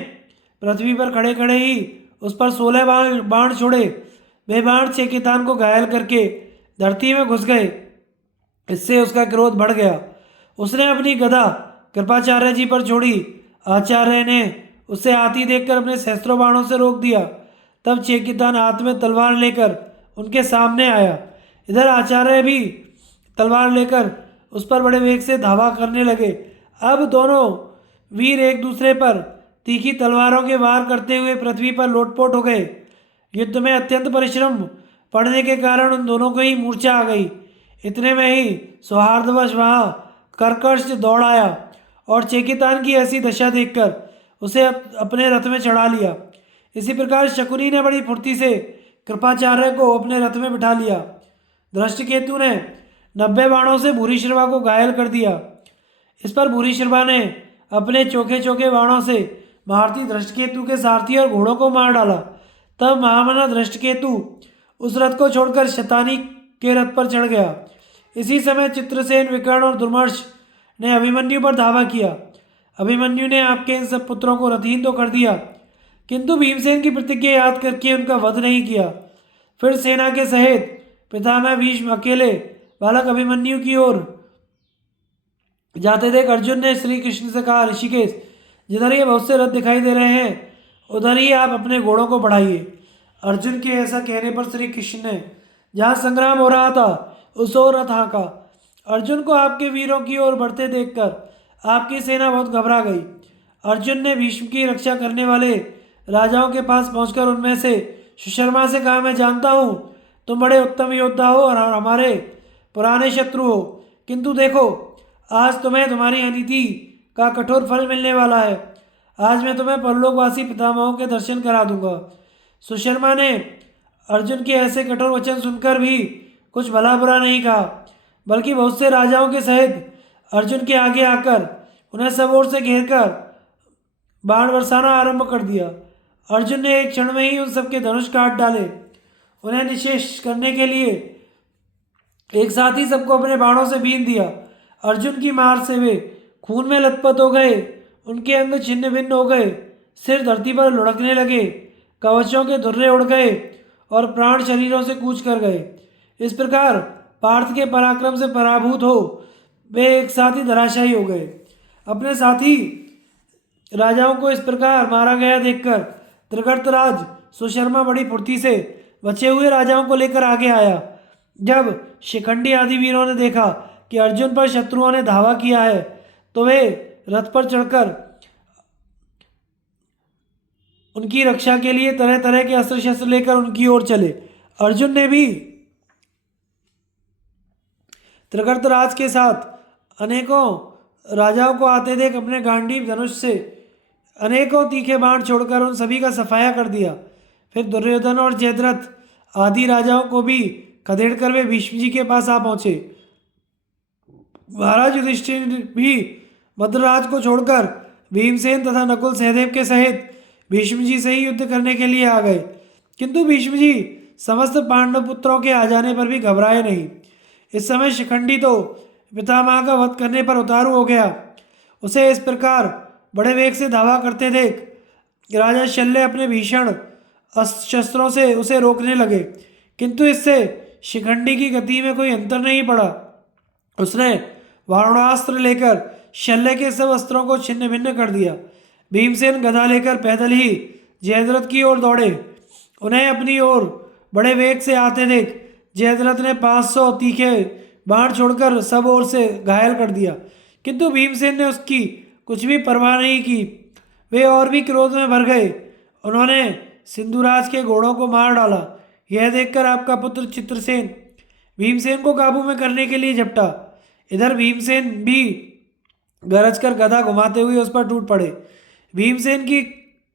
पृथ्वी पर खड़े खड़े ही उस पर 16 बाण छोड़े। वे बाण चेकितान को घायल करके धरती में घुस गए। इससे उसका क्रोध बढ़ गया। उसने अपनी गदा कृपाचार्य जी पर छोड़ी। आचार्य ने उसे आती देखकर अपने सहस्त्रों बाणों से रोक दिया। तब चेकितान हाथ में तलवार लेकर उनके सामने आया। इधर आचार्य भी तलवार लेकर उस पर बड़े वेग से धावा करने लगे। अब दोनों वीर एक दूसरे पर तीखी तलवारों के वार करते हुए पृथ्वी पर लोटपोट हो गए। युद्ध में अत्यंत परिश्रम पड़ने के कारण उन दोनों को ही मूर्छा आ गई। इतने में ही सौहार्दवश वहाँ कर्कश दौड़ आया और चेकितान की ऐसी दशा देखकर उसे अपने रथ में चढ़ा लिया। इसी प्रकार शकुनी ने बड़ी फुर्ती से कृपाचार्य को अपने रथ में बिठा लिया। धृष्टकेतु ने 90 बाणों से भूरिश्रवा को घायल कर दिया। इस पर भूरिश्रवा ने अपने चोखे चोखे बाणों से महारथी धृष्टकेतु के सारथी और घोड़ों को मार डाला। तब महामना धृष्टकेतु उस रथ को छोड़कर शतानी के रथ पर चढ़ गया। इसी समय चित्रसेन, विकर्ण और दुर्मर्श ने अभिमन्यु पर धावा किया। अभिमन्यु ने आपके इन सब पुत्रों को रथहीन तो कर दिया, किंतु भीमसेन की प्रतिज्ञा याद करके उनका वध नहीं किया। फिर सेना के सहित पितामह भीष्म अकेले बालक अभिमन्यु की ओर जाते देख अर्जुन ने श्री कृष्ण से कहा, ऋषिकेश, जिधर ये बहुत से रथ दिखाई दे रहे हैं उधर ही आप अपने घोड़ों को बढ़ाइए। अर्जुन के ऐसा कहने पर श्री कृष्ण ने जहाँ संग्राम हो रहा था उस ओर रथ हाँका। अर्जुन को आपके वीरों की ओर बढ़ते देखकर आपकी सेना बहुत घबरा गई। अर्जुन ने भीष्म की रक्षा करने वाले राजाओं के पास पहुंचकर उनमें से सुशर्मा से कहा, मैं जानता हूँ तुम बड़े उत्तम योद्धा हो और हमारे पुराने शत्रु हो, किंतु देखो आज तुम्हें तुम्हारी अनीति का कठोर फल मिलने वाला है। आज मैं तुम्हें परलोकवासी पितामहों के दर्शन करा दूंगा। सुशर्मा ने अर्जुन के ऐसे कठोर वचन सुनकर भी कुछ भला बुरा नहीं कहा, बल्कि बहुत से राजाओं के सहित अर्जुन के आगे आकर उन्हें सब ओर से घेरकर बाण बरसाना आरंभ कर दिया। अर्जुन ने एक क्षण में ही उन सबके धनुष काट डाले। उन्हें निशेष करने के लिए एक साथ ही सबको अपने बाणों से बीन दिया। अर्जुन की मार से वे खून में लथपथ हो गए, उनके अंग छिन्न भिन्न हो गए, सिर धरती पर लुढ़कने लगे, कवचों के धुर्रे उड़ गए और प्राण शरीरों से कूच कर गए। इस प्रकार पार्थ के पराक्रम से पराभूत हो वे एक साथ ही धराशायी हो गए। अपने साथी राजाओं को इस प्रकार मारा गया देखकर त्रिगर्तराज सुशर्मा बड़ी फुर्ती से बचे हुए राजाओं को लेकर आगे आया। जब शिखंडी आदि वीरों ने देखा कि अर्जुन पर शत्रुओं ने धावा किया है तो वे रथ पर चढ़कर उनकी रक्षा के लिए तरह तरह के अस्त्र शस्त्र लेकर उनकी ओर चले। अर्जुन ने भी त्रिगर्तराज के साथ अनेकों राजाओं को आते देख अपने गांडीव धनुष से अनेकों तीखे बाण छोड़कर उन सभी का सफाया कर दिया। फिर दुर्योधन और जयद्रथ आदि राजाओं को भी खदेड़ कर वे भीष्म जी के पास आ पहुंचे। महाराज युधिष्ठिर भी भद्रराज को छोड़कर भीमसेन तथा नकुल सहदेव के सहित भीष्म जी से ही युद्ध करने के लिए आ गए, किंतु भीष्म जी समस्त पांडव पुत्रों के आ जाने पर भी घबराए नहीं। इस समय शिखंडी तो पितामह का वध करने पर उतारू हो गया। उसे इस प्रकार बड़े वेग से धावा करते देख राजा शल्य अपने भीषण शस्त्रों से उसे रोकने लगे, किंतु इससे शिखंडी की गति में कोई अंतर नहीं पड़ा। उसने वारुणास्त्र लेकर शल्य के सब अस्त्रों को छिन्न भिन्न कर दिया। भीमसेन गदा लेकर पैदल ही जयद्रथ की ओर दौड़े। उन्हें अपनी ओर बड़े वेग से आते देख जयद्रथ ने 500 तीखे बाण छोड़कर सब ओर से घायल कर दिया, किंतु भीमसेन ने उसकी कुछ भी परवाह नहीं की। वे और भी क्रोध में भर गए। उन्होंने सिंधुराज के घोड़ों को मार डाला। यह देखकर आपका पुत्र चित्रसेन भीमसेन को काबू में करने के लिए झपटा। इधर भीमसेन भी गरज कर गदा घुमाते हुए उस पर टूट पड़े। भीमसेन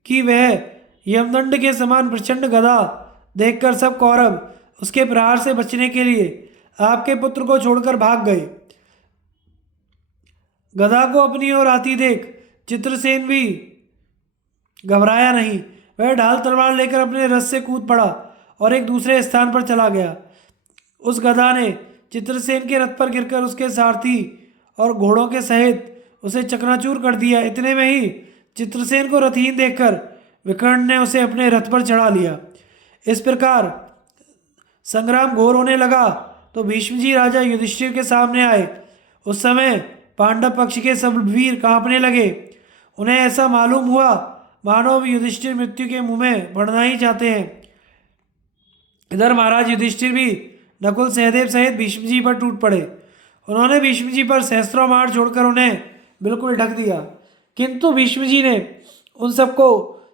की वह यमदंड के समान प्रचंड गदा देखकर सब कौरव उसके प्रहार से बचने के लिए आपके पुत्र को छोड़कर भाग गए। गदा को अपनी ओर आती देख चित्रसेन भी घबराया नहीं। वह ढाल तलवार लेकर अपने रथ से कूद पड़ा और एक दूसरे स्थान पर चला गया। उस गधा ने चित्रसेन के रथ पर गिरकर उसके सारथी और घोड़ों के सहित उसे चकनाचूर कर दिया। इतने में ही चित्रसेन को रथहीन देखकर विकर्ण ने उसे अपने रथ पर चढ़ा लिया। इस प्रकार संग्राम घोर होने लगा तो भीष्म जी राजा युधिष्ठिर के सामने आए। उस समय पांडव पक्ष के सब वीर कांपने लगे। उन्हें ऐसा मालूम हुआ मानो अब युधिष्ठिर मृत्यु के मुंह में पड़ना ही चाहते हैं। इधर महाराज युधिष्ठिर भी नकुल सहदेव सहित भीष्म जी पर टूट पड़े। उन्होंने भीष्म जी पर सहस्त्रों मार छोड़कर उन्हें बिल्कुल ढक दिया, किंतु भीष्म जी ने उन सबको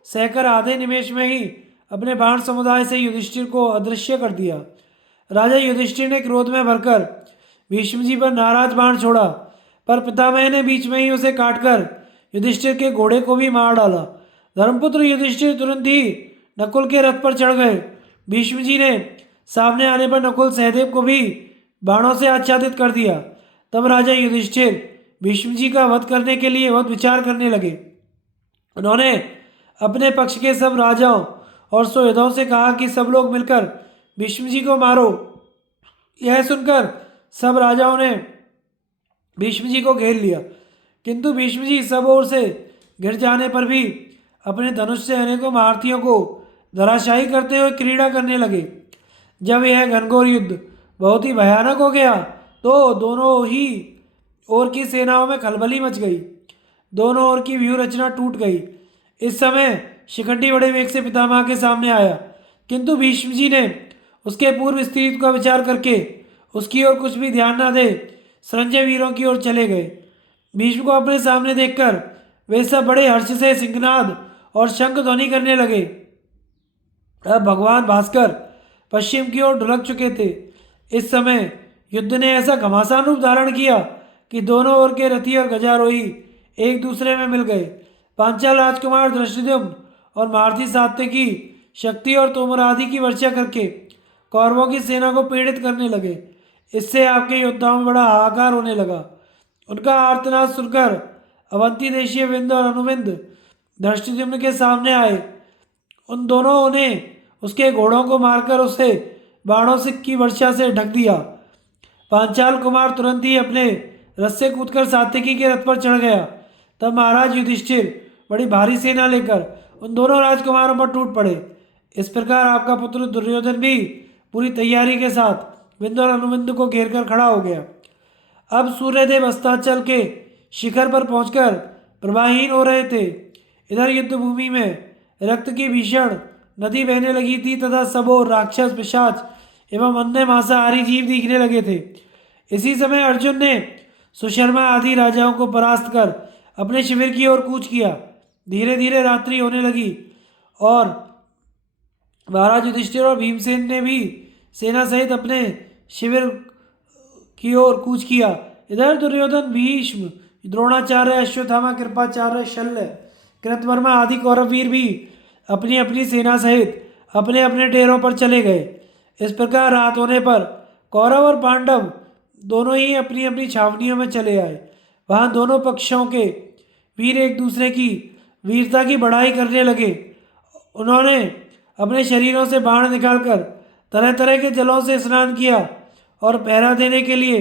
सहकर आधे निमेश में ही अपने बाण समुदाय से युधिष्ठिर को अदृश्य कर दिया। राजा युधिष्ठिर ने क्रोध में भरकर भीष्म जी पर नाराज बाण छोड़ा, पर पितामह ने बीच में ही उसे काटकर युधिष्ठिर के घोड़े को भी मार डाला। धर्मपुत्र युधिष्ठिर तुरंत ही नकुल के रथ पर चढ़ गए। भीष्म जी ने सामने आने पर नकुल सहदेव को भी बाणों से आच्छादित कर दिया। तब राजा युधिष्ठिर भीष्म जी का वध करने के लिए बहुत विचार करने लगे। उन्होंने अपने पक्ष के सब राजाओं और सुहृदों से कहा कि सब लोग मिलकर भीष्म जी को मारो। यह सुनकर सब राजाओं ने भीष्म जी को घेर लिया, किंतु भीष्म जी सब ओर से गिर जाने पर भी अपने धनुष से अनेकों महारथियों को धराशायी करते हुए क्रीड़ा करने लगे। जब यह घनघोर युद्ध बहुत ही भयानक हो गया तो दोनों ही ओर की सेनाओं में खलबली मच गई। दोनों ओर की व्यूह रचना टूट गई। इस समय शिखंडी बड़े वेग से पितामह के सामने आया, किंतु भीष्म जी ने उसके पूर्व स्थिति का विचार करके उसकी ओर कुछ भी ध्यान न दे संजय वीरों की ओर चले गए। भीष्म को अपने सामने देखकर वे सब बड़े हर्ष से सिंहनाद और शंख ध्वनि करने लगे। अब भगवान भास्कर पश्चिम की ओर ढुलक चुके थे। इस समय युद्ध ने ऐसा घमासान रूप धारण किया कि दोनों ओर के रथी और गजारोही एक दूसरे में मिल गए। पांचाल राजकुमार धृष्टद्युम्न और महारथी सात्यकी शक्ति और तोमर आदि की वर्षा करके कौरवों की सेना को पीड़ित करने लगे। इससे आपके योद्धाओं में बड़ा हाहाकार होने लगा। उनका आर्तनाद सुनकर अवंती देशीय विंद और अनुविंद धृष्टद्युम्न के सामने आए। उन दोनों ने उसके घोड़ों को मारकर उसे बाणों से की वर्षा से ढक दिया। पांचाल कुमार तुरंत ही अपने रथ से कूदकर सात्यकी के रथ पर चढ़ गया। तब महाराज युधिष्ठिर बड़ी भारी सेना लेकर उन दोनों राजकुमारों पर टूट पड़े। इस प्रकार आपका पुत्र दुर्योधन भी पूरी तैयारी के साथ विंध्य और अनुविंध्य को घेर कर खड़ा हो गया। अब सूर्यदेव अस्ताचल के शिखर पर पहुंचकर प्रवाहीन हो रहे थे। इधर युद्ध भूमि में रक्त की भीषण नदी बहने लगी थी तथा सब ओर राक्षस पिशाच एवं अन्य मांसाहारी जीव दिखने लगे थे। इसी समय अर्जुन ने सुशर्मा आदि राजाओं को परास्त कर अपने शिविर की ओर कूच किया। धीरे धीरे रात्रि होने लगी और महाराज युधिष्ठिर और भीमसेन ने भी सेना सहित अपने शिविर की ओर कूच किया। इधर दुर्योधन, भीष्म, द्रोणाचार्य, अश्वत्थामा, कृपाचार्य, शल्य, कृतवर्मा आदि कौरव वीर भी अपनी अपनी सेना सहित अपने अपने डेरों पर चले गए। इस प्रकार रात होने पर कौरव और पांडव दोनों ही अपनी अपनी छावनियों में चले आए। वहां दोनों पक्षों के वीर एक दूसरे की वीरता की बढ़ाई करने लगे। उन्होंने अपने शरीरों से बाण निकालकर तरह तरह के जलों से स्नान किया और पहरा देने के लिए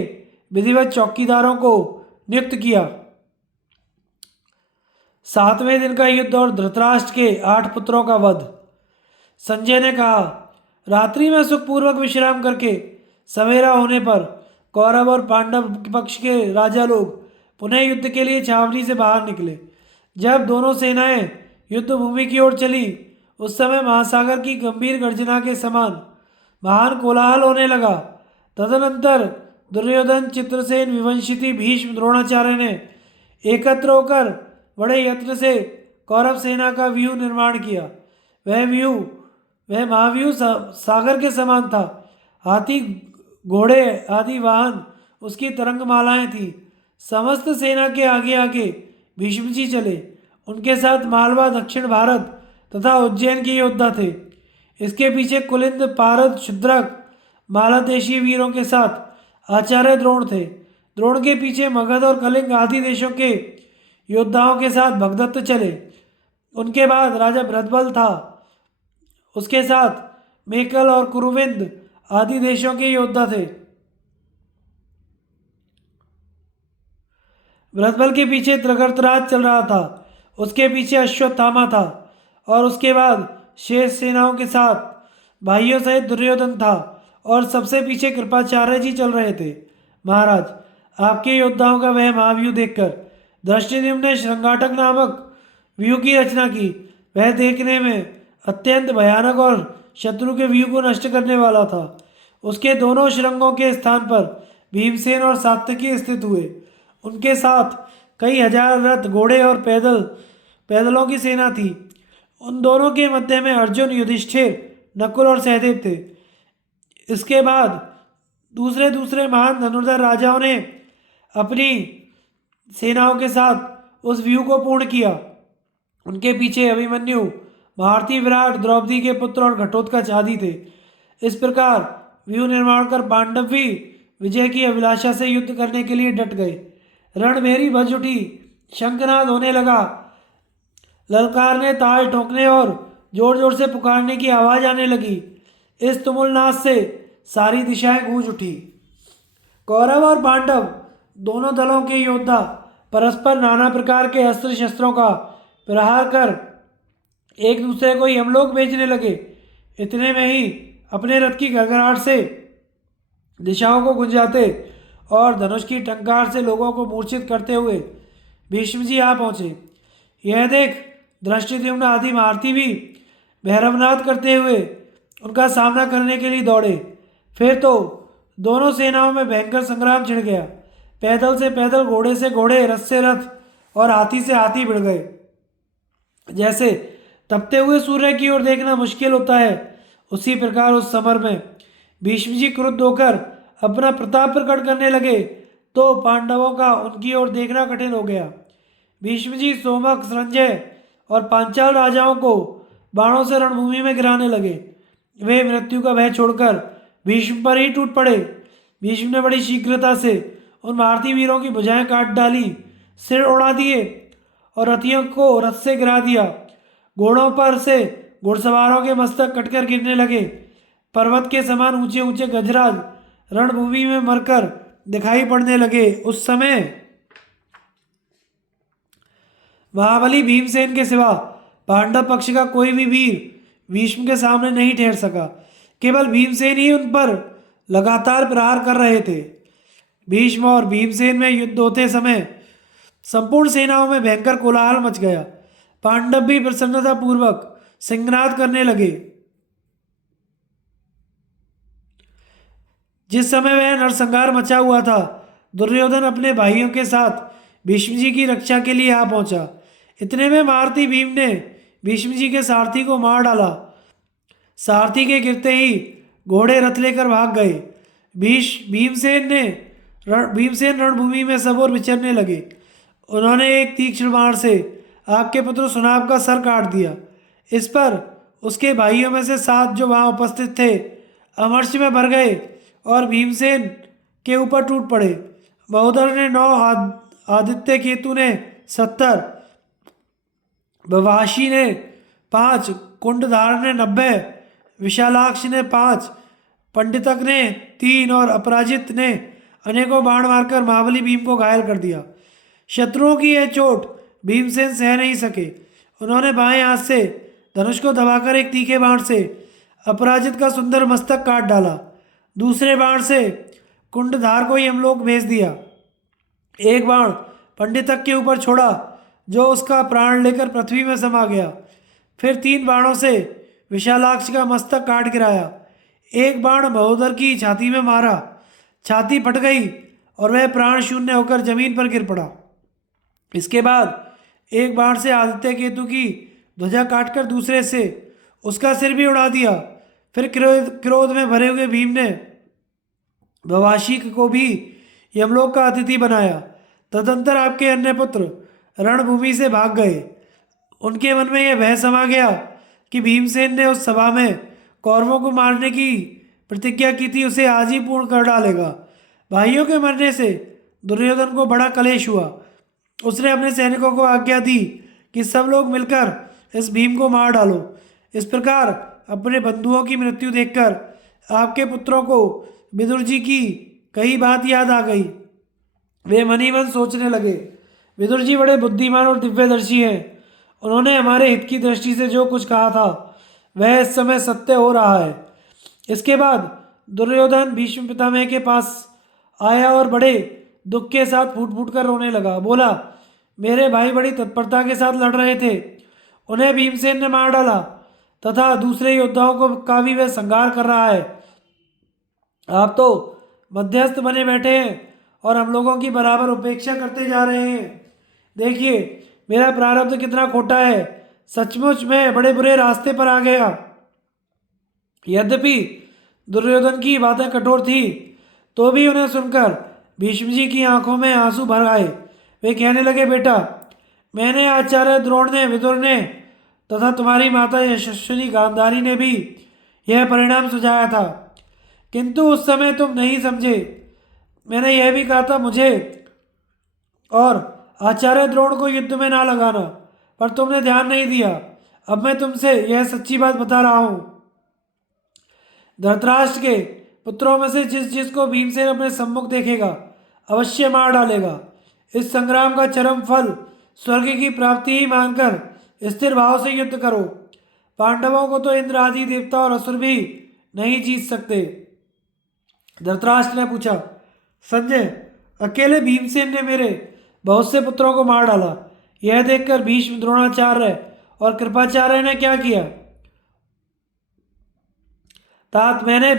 विधिवत चौकीदारों को नियुक्त किया। 7वें दिन का युद्ध और धृतराष्ट्र के 8 पुत्रों का वध। संजय ने कहा, रात्रि में सुखपूर्वक विश्राम करके सवेरा होने पर कौरव और पांडव पक्ष के राजा लोग पुनः युद्ध के लिए छावनी से बाहर निकले। जब दोनों सेनाएं युद्ध भूमि की ओर चली उस समय महासागर की गंभीर गर्जना के समान महान कोलाहल होने लगा। तदनंतर दुर्योधन, चित्रसेन, विवंशिति, भीष्म, द्रोणाचार्य ने एकत्र होकर बड़े यत्न से कौरव सेना का व्यूह निर्माण किया। वह महाव्यूह सागर के समान था। हाथी, घोड़े आदि वाहन उसकी तरंगमालाएं थीं। समस्त सेना के आगे आगे भीष्म जी चले। उनके साथ मालवा, दक्षिण भारत तथा उज्जैन के योद्धा थे। इसके पीछे कुलिंद, पारद, शूद्रक, मालदेशी वीरों के साथ आचार्य द्रोण थे। द्रोण के पीछे मगध और कलिंग आदि देशों के योद्धाओं के साथ भगदत्त चले। उनके बाद राजा भरतबल था। उसके साथ मेकल और कुरुविंद आदि देशों के योद्धा थे। भरतबल के पीछे त्रिगर्तराज चल रहा था। उसके पीछे अश्वत्थामा था और उसके बाद शेष सेनाओं के साथ भाइयों सहित दुर्योधन था और सबसे पीछे कृपाचार्य जी चल रहे थे। महाराज, आपके योद्धाओं का वह महाव्यूह देखकर धृष्टद्युम्न ने श्रृंगाटक नामक व्यूह की रचना की। वह देखने में अत्यंत भयानक और शत्रु के व्यूह को नष्ट करने वाला था। उसके दोनों श्रृंगों के स्थान पर भीमसेन और सात्यकी स्थित हुए। उनके साथ कई हजार रथ, घोड़े और पैदलों की सेना थी। उन दोनों के मध्य में अर्जुन, युधिष्ठिर, नकुल और सहदेव थे। इसके बाद दूसरे दूसरे महान धनुर्धर राजाओं ने अपनी सेनाओं के साथ उस व्यूह को पूर्ण किया। उनके पीछे अभिमन्यु, भारती, विराट, द्रौपदी के पुत्र और घटोत्कच आदि थे। इस प्रकार व्यूह निर्माण कर पांडव भी विजय की अभिलाषा से युद्ध करने के लिए डट गए। रणभेरी बज उठी, शंखनाद होने लगा, ललकारने, ताल ठोकने और जोर जोर से पुकारने की आवाज आने लगी। इस तुमुलनाद से सारी दिशाएं गूंज उठी। कौरव और पांडव दोनों दलों के योद्धा परस्पर नाना प्रकार के अस्त्र शस्त्रों का प्रहार कर एक दूसरे को यमलोक भेजने लगे। इतने में ही अपने रथ की गड़गड़ाहट से दिशाओं को गुंजाते और धनुष की टंकार से लोगों को मूर्छित करते हुए भीष्म जी आ पहुंचे। यह देख धृष्टद्युम्न आदि महारथी भी भैरवनाद करते हुए उनका सामना करने के लिए दौड़े। फिर तो दोनों सेनाओं में भयंकर संग्राम छिड़ गया। पैदल से पैदल, घोड़े से घोड़े, रथ से रथ और हाथी से हाथी भिड़ गए। जैसे तपते हुए सूर्य की ओर देखना मुश्किल होता है, उसी प्रकार उस समर में भीष्म जी क्रुद्ध होकर अपना प्रताप प्रकट करने लगे तो पांडवों का उनकी ओर देखना कठिन हो गया। भीष्म जी सोमक, संजय और पांचाल राजाओं को बाणों से रणभूमि में गिराने लगे। वे मृत्यु का भय छोड़कर भीष्म पर ही टूट पड़े। भीष्म ने बड़ी शीघ्रता से उन भारतीय वीरों की भुजाएं काट डाली, सिर उड़ा दिए और रथियों को रथ से गिरा दिया। घोड़ों पर से घुड़सवारों के मस्तक कटकर गिरने लगे। पर्वत के समान ऊंचे ऊंचे गजराज रणभूमि में मरकर दिखाई पड़ने लगे। उस समय महाबली भीमसेन के सिवा पांडव पक्ष का कोई भी वीर भीष्म के सामने नहीं ठहर सका। केवल भीमसेन ही उन पर लगातार प्रहार कर रहे थे। भीष्म और भीमसेन में युद्ध होते समय संपूर्ण सेनाओं में भयंकर कोलाहल मच गया। पांडव भी प्रसन्नता पूर्वक सिंहनाद करने लगे। जिस समय वह नरसंहार मचा हुआ था, दुर्योधन अपने भाइयों के साथ भीष्म जी की रक्षा के लिए आ पहुंचा। इतने में महारथी भीम ने भीष्म जी के सारथी को मार डाला। सारथी के गिरते ही घोड़े रथ लेकर भाग गए। भीमसेन रणभूमि में सब ओर विचरने लगे। उन्होंने एक तीक्ष्ण बाण से आग के पुत्र सुनाभ का सर काट दिया। इस पर उसके भाइयों में से 7 जो वहां उपस्थित थे अमर्ष में भर गए और भीमसेन के ऊपर टूट पड़े। महोदर ने 9, आदित्य केतु ने 70, बवाशी ने 5, कुंडधार ने 90, विशालाक्ष ने 5, पंडितक ने 3 और अपराजित ने अनेकों बाण मारकर महाबली भीम को घायल कर दिया। शत्रुओं की यह चोट भीमसेन सह नहीं सके। उन्होंने बाएं हाथ से धनुष को दबाकर एक तीखे बाण से अपराजित का सुंदर मस्तक काट डाला। दूसरे बाण से कुंडधार को यमलोक भेज दिया। एक बाण पंडितक के ऊपर छोड़ा जो उसका प्राण लेकर पृथ्वी में समा गया। फिर 3 बाणों से विशालाक्ष का मस्तक काट गिराया। एक बाण महोदर की छाती में मारा, छाती फट गई और वह प्राण शून्य होकर जमीन पर गिर पड़ा। इसके बाद एक बाण से आदित्य केतु की ध्वजा काटकर दूसरे से उसका सिर भी उड़ा दिया। फिर क्रोध में भरे हुए भीम ने भवाशीक को भी यमलोक का अतिथि बनाया तदंतर आपके अन्य पुत्र रणभूमि से भाग गए। उनके मन में यह भय समा गया कि भीमसेन ने उस सभा में कौरवों को मारने की प्रतिज्ञा की थी, उसे आज ही पूर्ण कर डालेगा। भाइयों के मरने से दुर्योधन को बड़ा क्लेश हुआ। उसने अपने सैनिकों को आज्ञा दी कि सब लोग मिलकर इस भीम को मार डालो। इस प्रकार अपने बंधुओं की मृत्यु देखकर आपके पुत्रों को विदुर जी की कई बात याद आ गई। वे मन ही मन सोचने लगे, विदुर जी बड़े बुद्धिमान और दिव्यदर्शी हैं। उन्होंने हमारे हित की दृष्टि से जो कुछ कहा था वह इस समय सत्य हो रहा है। इसके बाद दुर्योधन भीष्म पितामह के पास आया और बड़े दुख के साथ फूट फूट कर रोने लगा। बोला, मेरे भाई बड़ी तत्परता के साथ लड़ रहे थे, उन्हें भीमसेन ने मार डाला तथा दूसरे योद्धाओं को का भी वह संहार कर रहा है। आप तो मध्यस्थ बने बैठे हैं और हम लोगों की बराबर उपेक्षा करते जा रहे हैं। देखिए मेरा प्रारब्ध कितना खोटा है, सचमुच मैं बड़े बुरे रास्ते पर आ गया। यद्यपि दुर्योधन की बातें कठोर थी तो भी उन्हें सुनकर भीष्म जी की आंखों में आंसू भर आए। वे कहने लगे, बेटा, मैंने आचार्य द्रोण ने, विदुर ने तथा तुम्हारी माता यशस्विनी गांधारी ने भी यह परिणाम सुझाया था, किंतु उस समय तुम नहीं समझे। मैंने यह भी कहा था मुझे और आचार्य द्रोण को युद्ध में ना लगाना, पर तुमने ध्यान नहीं दिया। अब मैं तुमसे यह सच्ची बात बता रहा हूं। धृतराष्ट्र के पुत्रों में से जिस जिसको भीमसेन अपने सम्मुख देखेगा अवश्य मार डालेगा। इस संग्राम का चरम फल स्वर्ग की प्राप्ति ही मानकर स्थिर भाव से युद्ध करो। पांडवों को तो इंद्र आदि देवता और असुर भी नहीं जीत सकते। धृतराष्ट्र ने पूछा, संजय, अकेले भीमसेन ने मेरे बहुत से पुत्रों को मार डाला, यह देखकर भीष्म, द्रोणाचार्य और कृपाचार्य ने क्या किया? तात मैंने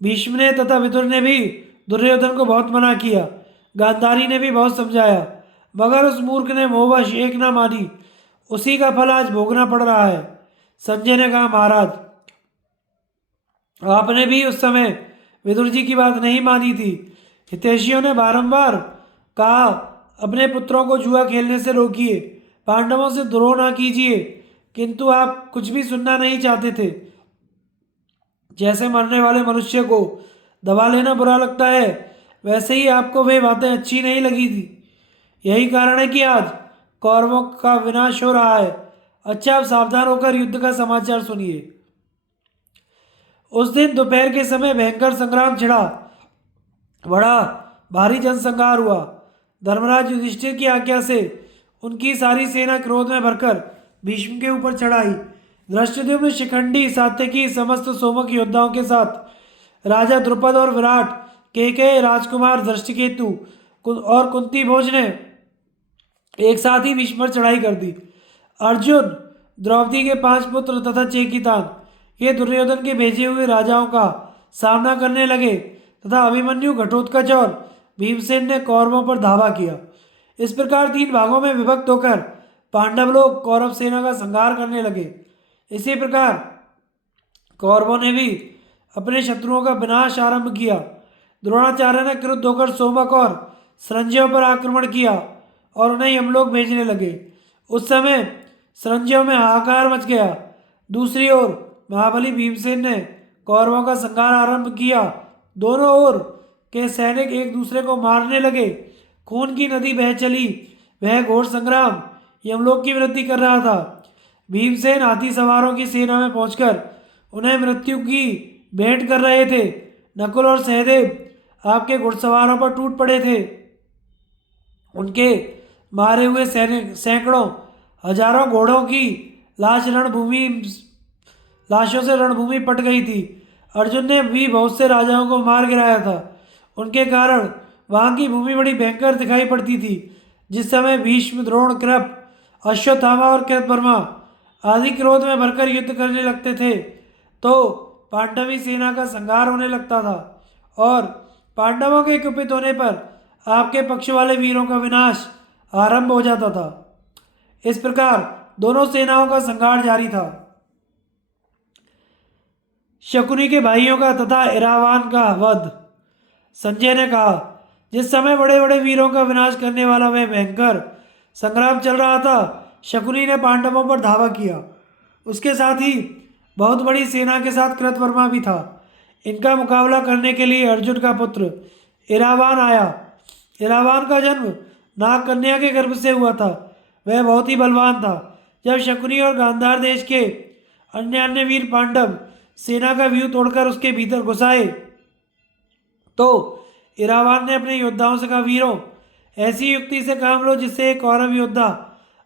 भीष्म ने तथा विदुर ने भी दुर्योधन को बहुत मना किया, गांधारी ने भी बहुत समझाया, मगर उस मूर्ख ने मोहवश एक ना मानी। उसी का फल आज भोगना पड़ रहा है। संजय ने कहा, महाराज, आपने भी उस समय विदुर जी की बात नहीं मानी थी। हितैषियों ने बारंबार कहा, अपने पुत्रों को जुआ खेलने से रोकिए, पांडवों से द्रोह ना कीजिए, किंतु आप कुछ भी सुनना नहीं चाहते थे। जैसे मरने वाले मनुष्य को दबा लेना बुरा लगता है, वैसे ही आपको वे बातें अच्छी नहीं लगी थी। यही कारण है कि आज कौरवों का विनाश हो रहा है। अच्छा, आप सावधान होकर युद्ध का समाचार सुनिए। उस दिन दोपहर के समय भयंकर संग्राम छिड़ा, बड़ा भारी जनसंहार हुआ। धर्मराज युधिष्ठिर की आज्ञा से उनकी सारी सेना क्रोध में भरकर भीष्म के ऊपर चढ़ाई। धृष्टद्युम्न, शिखंडी, सात्यकी, समस्त सोमक योद्धाओं के साथ राजा द्रुपद और विराट, केकय, राजकुमार धृष्टकेतु और कुंती भोज ने एक साथ ही भीष्म पर चढ़ाई कर दी। अर्जुन, द्रौपदी के 5 पुत्र तथा चेकितान ये दुर्योधन के भेजे हुए राजाओं का सामना करने लगे तथा अभिमन्यु, घटोत्कच और भीमसेन ने कौरवों पर धावा किया। इस प्रकार 3 भागों में विभक्त होकर पांडव लोग कौरव सेना का संहार करने लगे। इसी प्रकार कौरवों ने भी अपने शत्रुओं का विनाश आरंभ किया। द्रोणाचार्य ने क्रुद्ध होकर सोमक और संजयों पर आक्रमण किया और उन्हें यमलोक भेजने लगे। उस समय संजयों में हाहाकार मच गया। दूसरी ओर महाबली भीमसेन ने कौरवों का संहार आरंभ किया। दोनों ओर के सैनिक एक दूसरे को मारने लगे। खून की नदी बह चली। वह घोर संग्राम यमलोक की वृद्धि कर रहा था। भीमसेन हाथी सवारों की सेना में पहुंचकर उन्हें मृत्यु की भेंट कर रहे थे। नकुल और सहदेव आपके घुड़सवारों पर टूट पड़े थे। उनके मारे हुए सैनिक सैकड़ों हजारों घोड़ों की लाशों से रणभूमि पट गई थी। अर्जुन ने भी बहुत से राजाओं को मार गिराया था। उनके कारण वहां की भूमि बड़ी भयंकर दिखाई पड़ती थी। जिस समय भीष्म, द्रोण, कृप, अश्वत्थामा और कृतवर्मा आदि क्रोध में भरकर युद्ध करने लगते थे तो पांडवी सेना का संहार होने लगता था और पांडवों के कुपित होने पर आपके पक्ष वाले वीरों का विनाश आरंभ हो जाता था। इस प्रकार दोनों सेनाओं का संहार जारी था। शकुनी के भाइयों का तथा इरावान का वध। संजय ने कहा, जिस समय बड़े बड़े वीरों का विनाश करने वाला वह भयंकर संग्राम चल रहा था, शकुनी ने पांडवों पर धावा किया। उसके साथ ही बहुत बड़ी सेना के साथ कृतवर्मा भी था। इनका मुकाबला करने के लिए अर्जुन का पुत्र इरावान आया। इरावान का जन्म नागकन्या के गर्भ से हुआ था। वह बहुत ही बलवान था। जब शकुनी और गांधार देश के अन्य अन्य वीर पांडव सेना का व्यू तोड़कर उसके भीतर घुस आए तो इरावान ने अपने योद्धाओं से कहा, वीरों, ऐसी युक्ति से काम लो जिससे एक कौरव योद्धा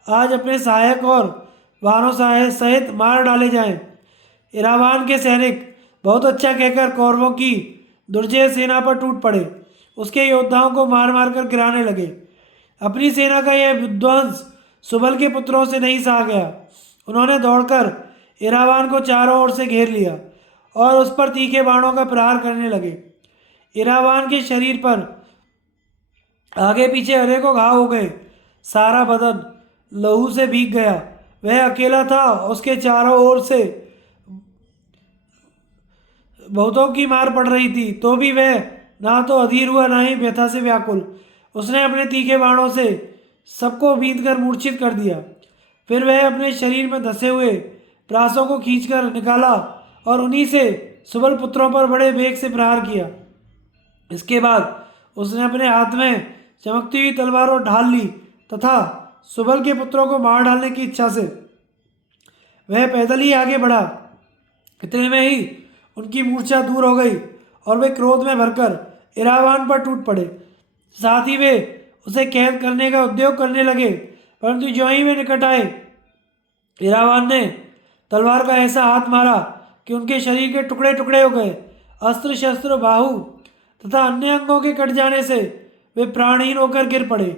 आज अपने सहायक और वानों सहित मार डाले जाएं। इरावान के सैनिक बहुत अच्छा कहकर कौरवों की दुर्जय सेना पर टूट पड़े। उसके योद्धाओं को मार मार कर गिराने लगे। अपनी सेना का यह विध्वंस सुबल के पुत्रों से नहीं सहा गया। उन्होंने दौड़कर इरावान को चारों ओर से घेर लिया और उस पर तीखे बाणों का प्रहार करने लगे। इरावान के शरीर पर आगे पीछे अनेकों घाव हो गए। सारा बदन लहू से भीग गया। वह अकेला था। उसके चारों ओर से बहुतों की मार पड़ रही थी, तो भी वह ना तो अधीर हुआ ना ही व्यथा से व्याकुल। उसने अपने तीखे बाणों से सबको बींध कर मूर्छित कर दिया। फिर वह अपने शरीर में धंसे हुए प्रासों को खींचकर निकाला और उन्हीं से सुबल पुत्रों पर बड़े वेग से प्रहार किया। इसके बाद उसने अपने हाथ में चमकती हुई तलवार ढाल ली तथा सुबल के पुत्रों को मार डालने की इच्छा से वह पैदल ही आगे बढ़ा। इतने में ही उनकी मूर्छा दूर हो गई और वे क्रोध में भरकर इरावान पर टूट पड़े। साथ ही वे उसे कैद करने का उद्योग करने लगे, परंतु ज्यों ही वे निकट आए, इरावान ने तलवार का ऐसा हाथ मारा कि उनके शरीर के टुकड़े टुकड़े हो गए। अस्त्र शस्त्र बाहु तथा अन्य अंगों के कट जाने से वे प्राणहीन होकर गिर पड़े।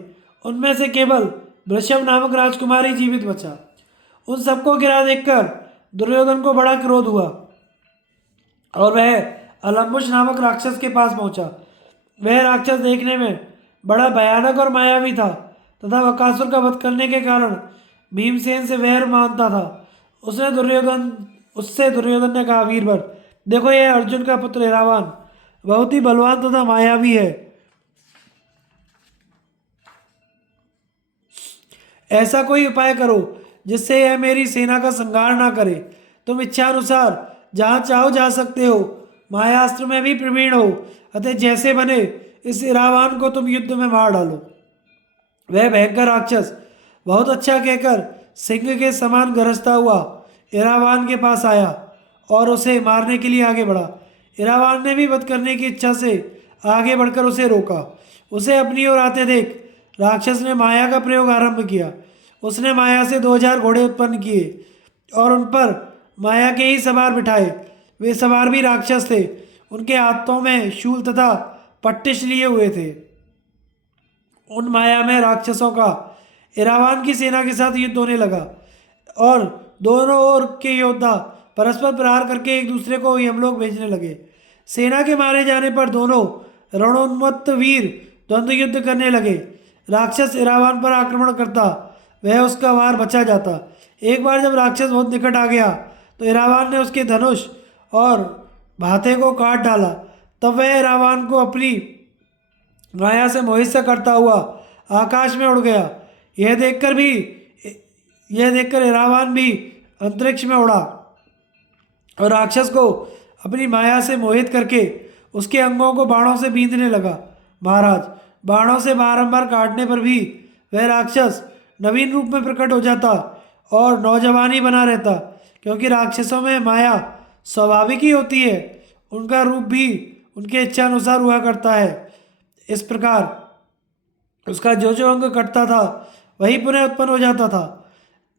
उनमें से केवल वृषभ नामक राजकुमारी जीवित बचा। उन सबको गिरा देखकर दुर्योधन को बड़ा क्रोध हुआ और वह अलम्बुश नामक राक्षस के पास पहुंचा। वह राक्षस देखने में बड़ा भयानक और मायावी था तथा बकासुर का वध करने के कारण भीमसेन से वैर मानता था। उससे दुर्योधन ने कहा, वीरवर, देखो, यह अर्जुन का पुत्र इरावान बहुत ही बलवान तथा मायावी है। ऐसा कोई उपाय करो जिससे यह मेरी सेना का संहार ना करे। तुम इच्छानुसार जहाँ चाहो जा सकते हो, मायास्त्र में भी प्रवीण हो, अतः जैसे बने इस इरावान को तुम युद्ध में मार डालो। वह भयंकर राक्षस बहुत अच्छा कहकर सिंह के समान गरजता हुआ इरावान के पास आया और उसे मारने के लिए आगे बढ़ा। इरावान ने भी वध करने की इच्छा से आगे बढ़कर उसे रोका। उसे अपनी ओर आते देख राक्षस ने माया का प्रयोग आरंभ किया। उसने माया से 2000 घोड़े उत्पन्न किए और उन पर माया के ही सवार बिठाए। वे सवार भी राक्षस थे। उनके हाथों में शूल तथा पट्टिश लिए हुए थे। उन माया में राक्षसों का इरावान की सेना के साथ युद्ध होने लगा और दोनों ओर के योद्धा परस्पर प्रहार करके एक दूसरे को यमलोक भेजने लगे। सेना के मारे जाने पर दोनों रणोन्मत्त वीर द्वंद्व युद्ध करने लगे। राक्षस इरावान पर आक्रमण करता, वह उसका वार बचा जाता। एक बार जब राक्षस बहुत निकट आ गया तो इरावान ने उसके धनुष और भाते को काट डाला। तब वह इरावान को अपनी माया से मोहित सा करता हुआ आकाश में उड़ गया। यह देखकर इरावान भी अंतरिक्ष में उड़ा और राक्षस को अपनी माया से मोहित करके उसके अंगों को बाणों से बींधने लगा। महाराज, बाणों से बारंबार काटने पर भी वह राक्षस नवीन रूप में प्रकट हो जाता और नौजवानी बना रहता, क्योंकि राक्षसों में माया स्वाभाविक ही होती है। उनका रूप भी उनके इच्छानुसार हुआ करता है। इस प्रकार उसका जो जो अंग कटता था वही पुनः उत्पन्न हो जाता था।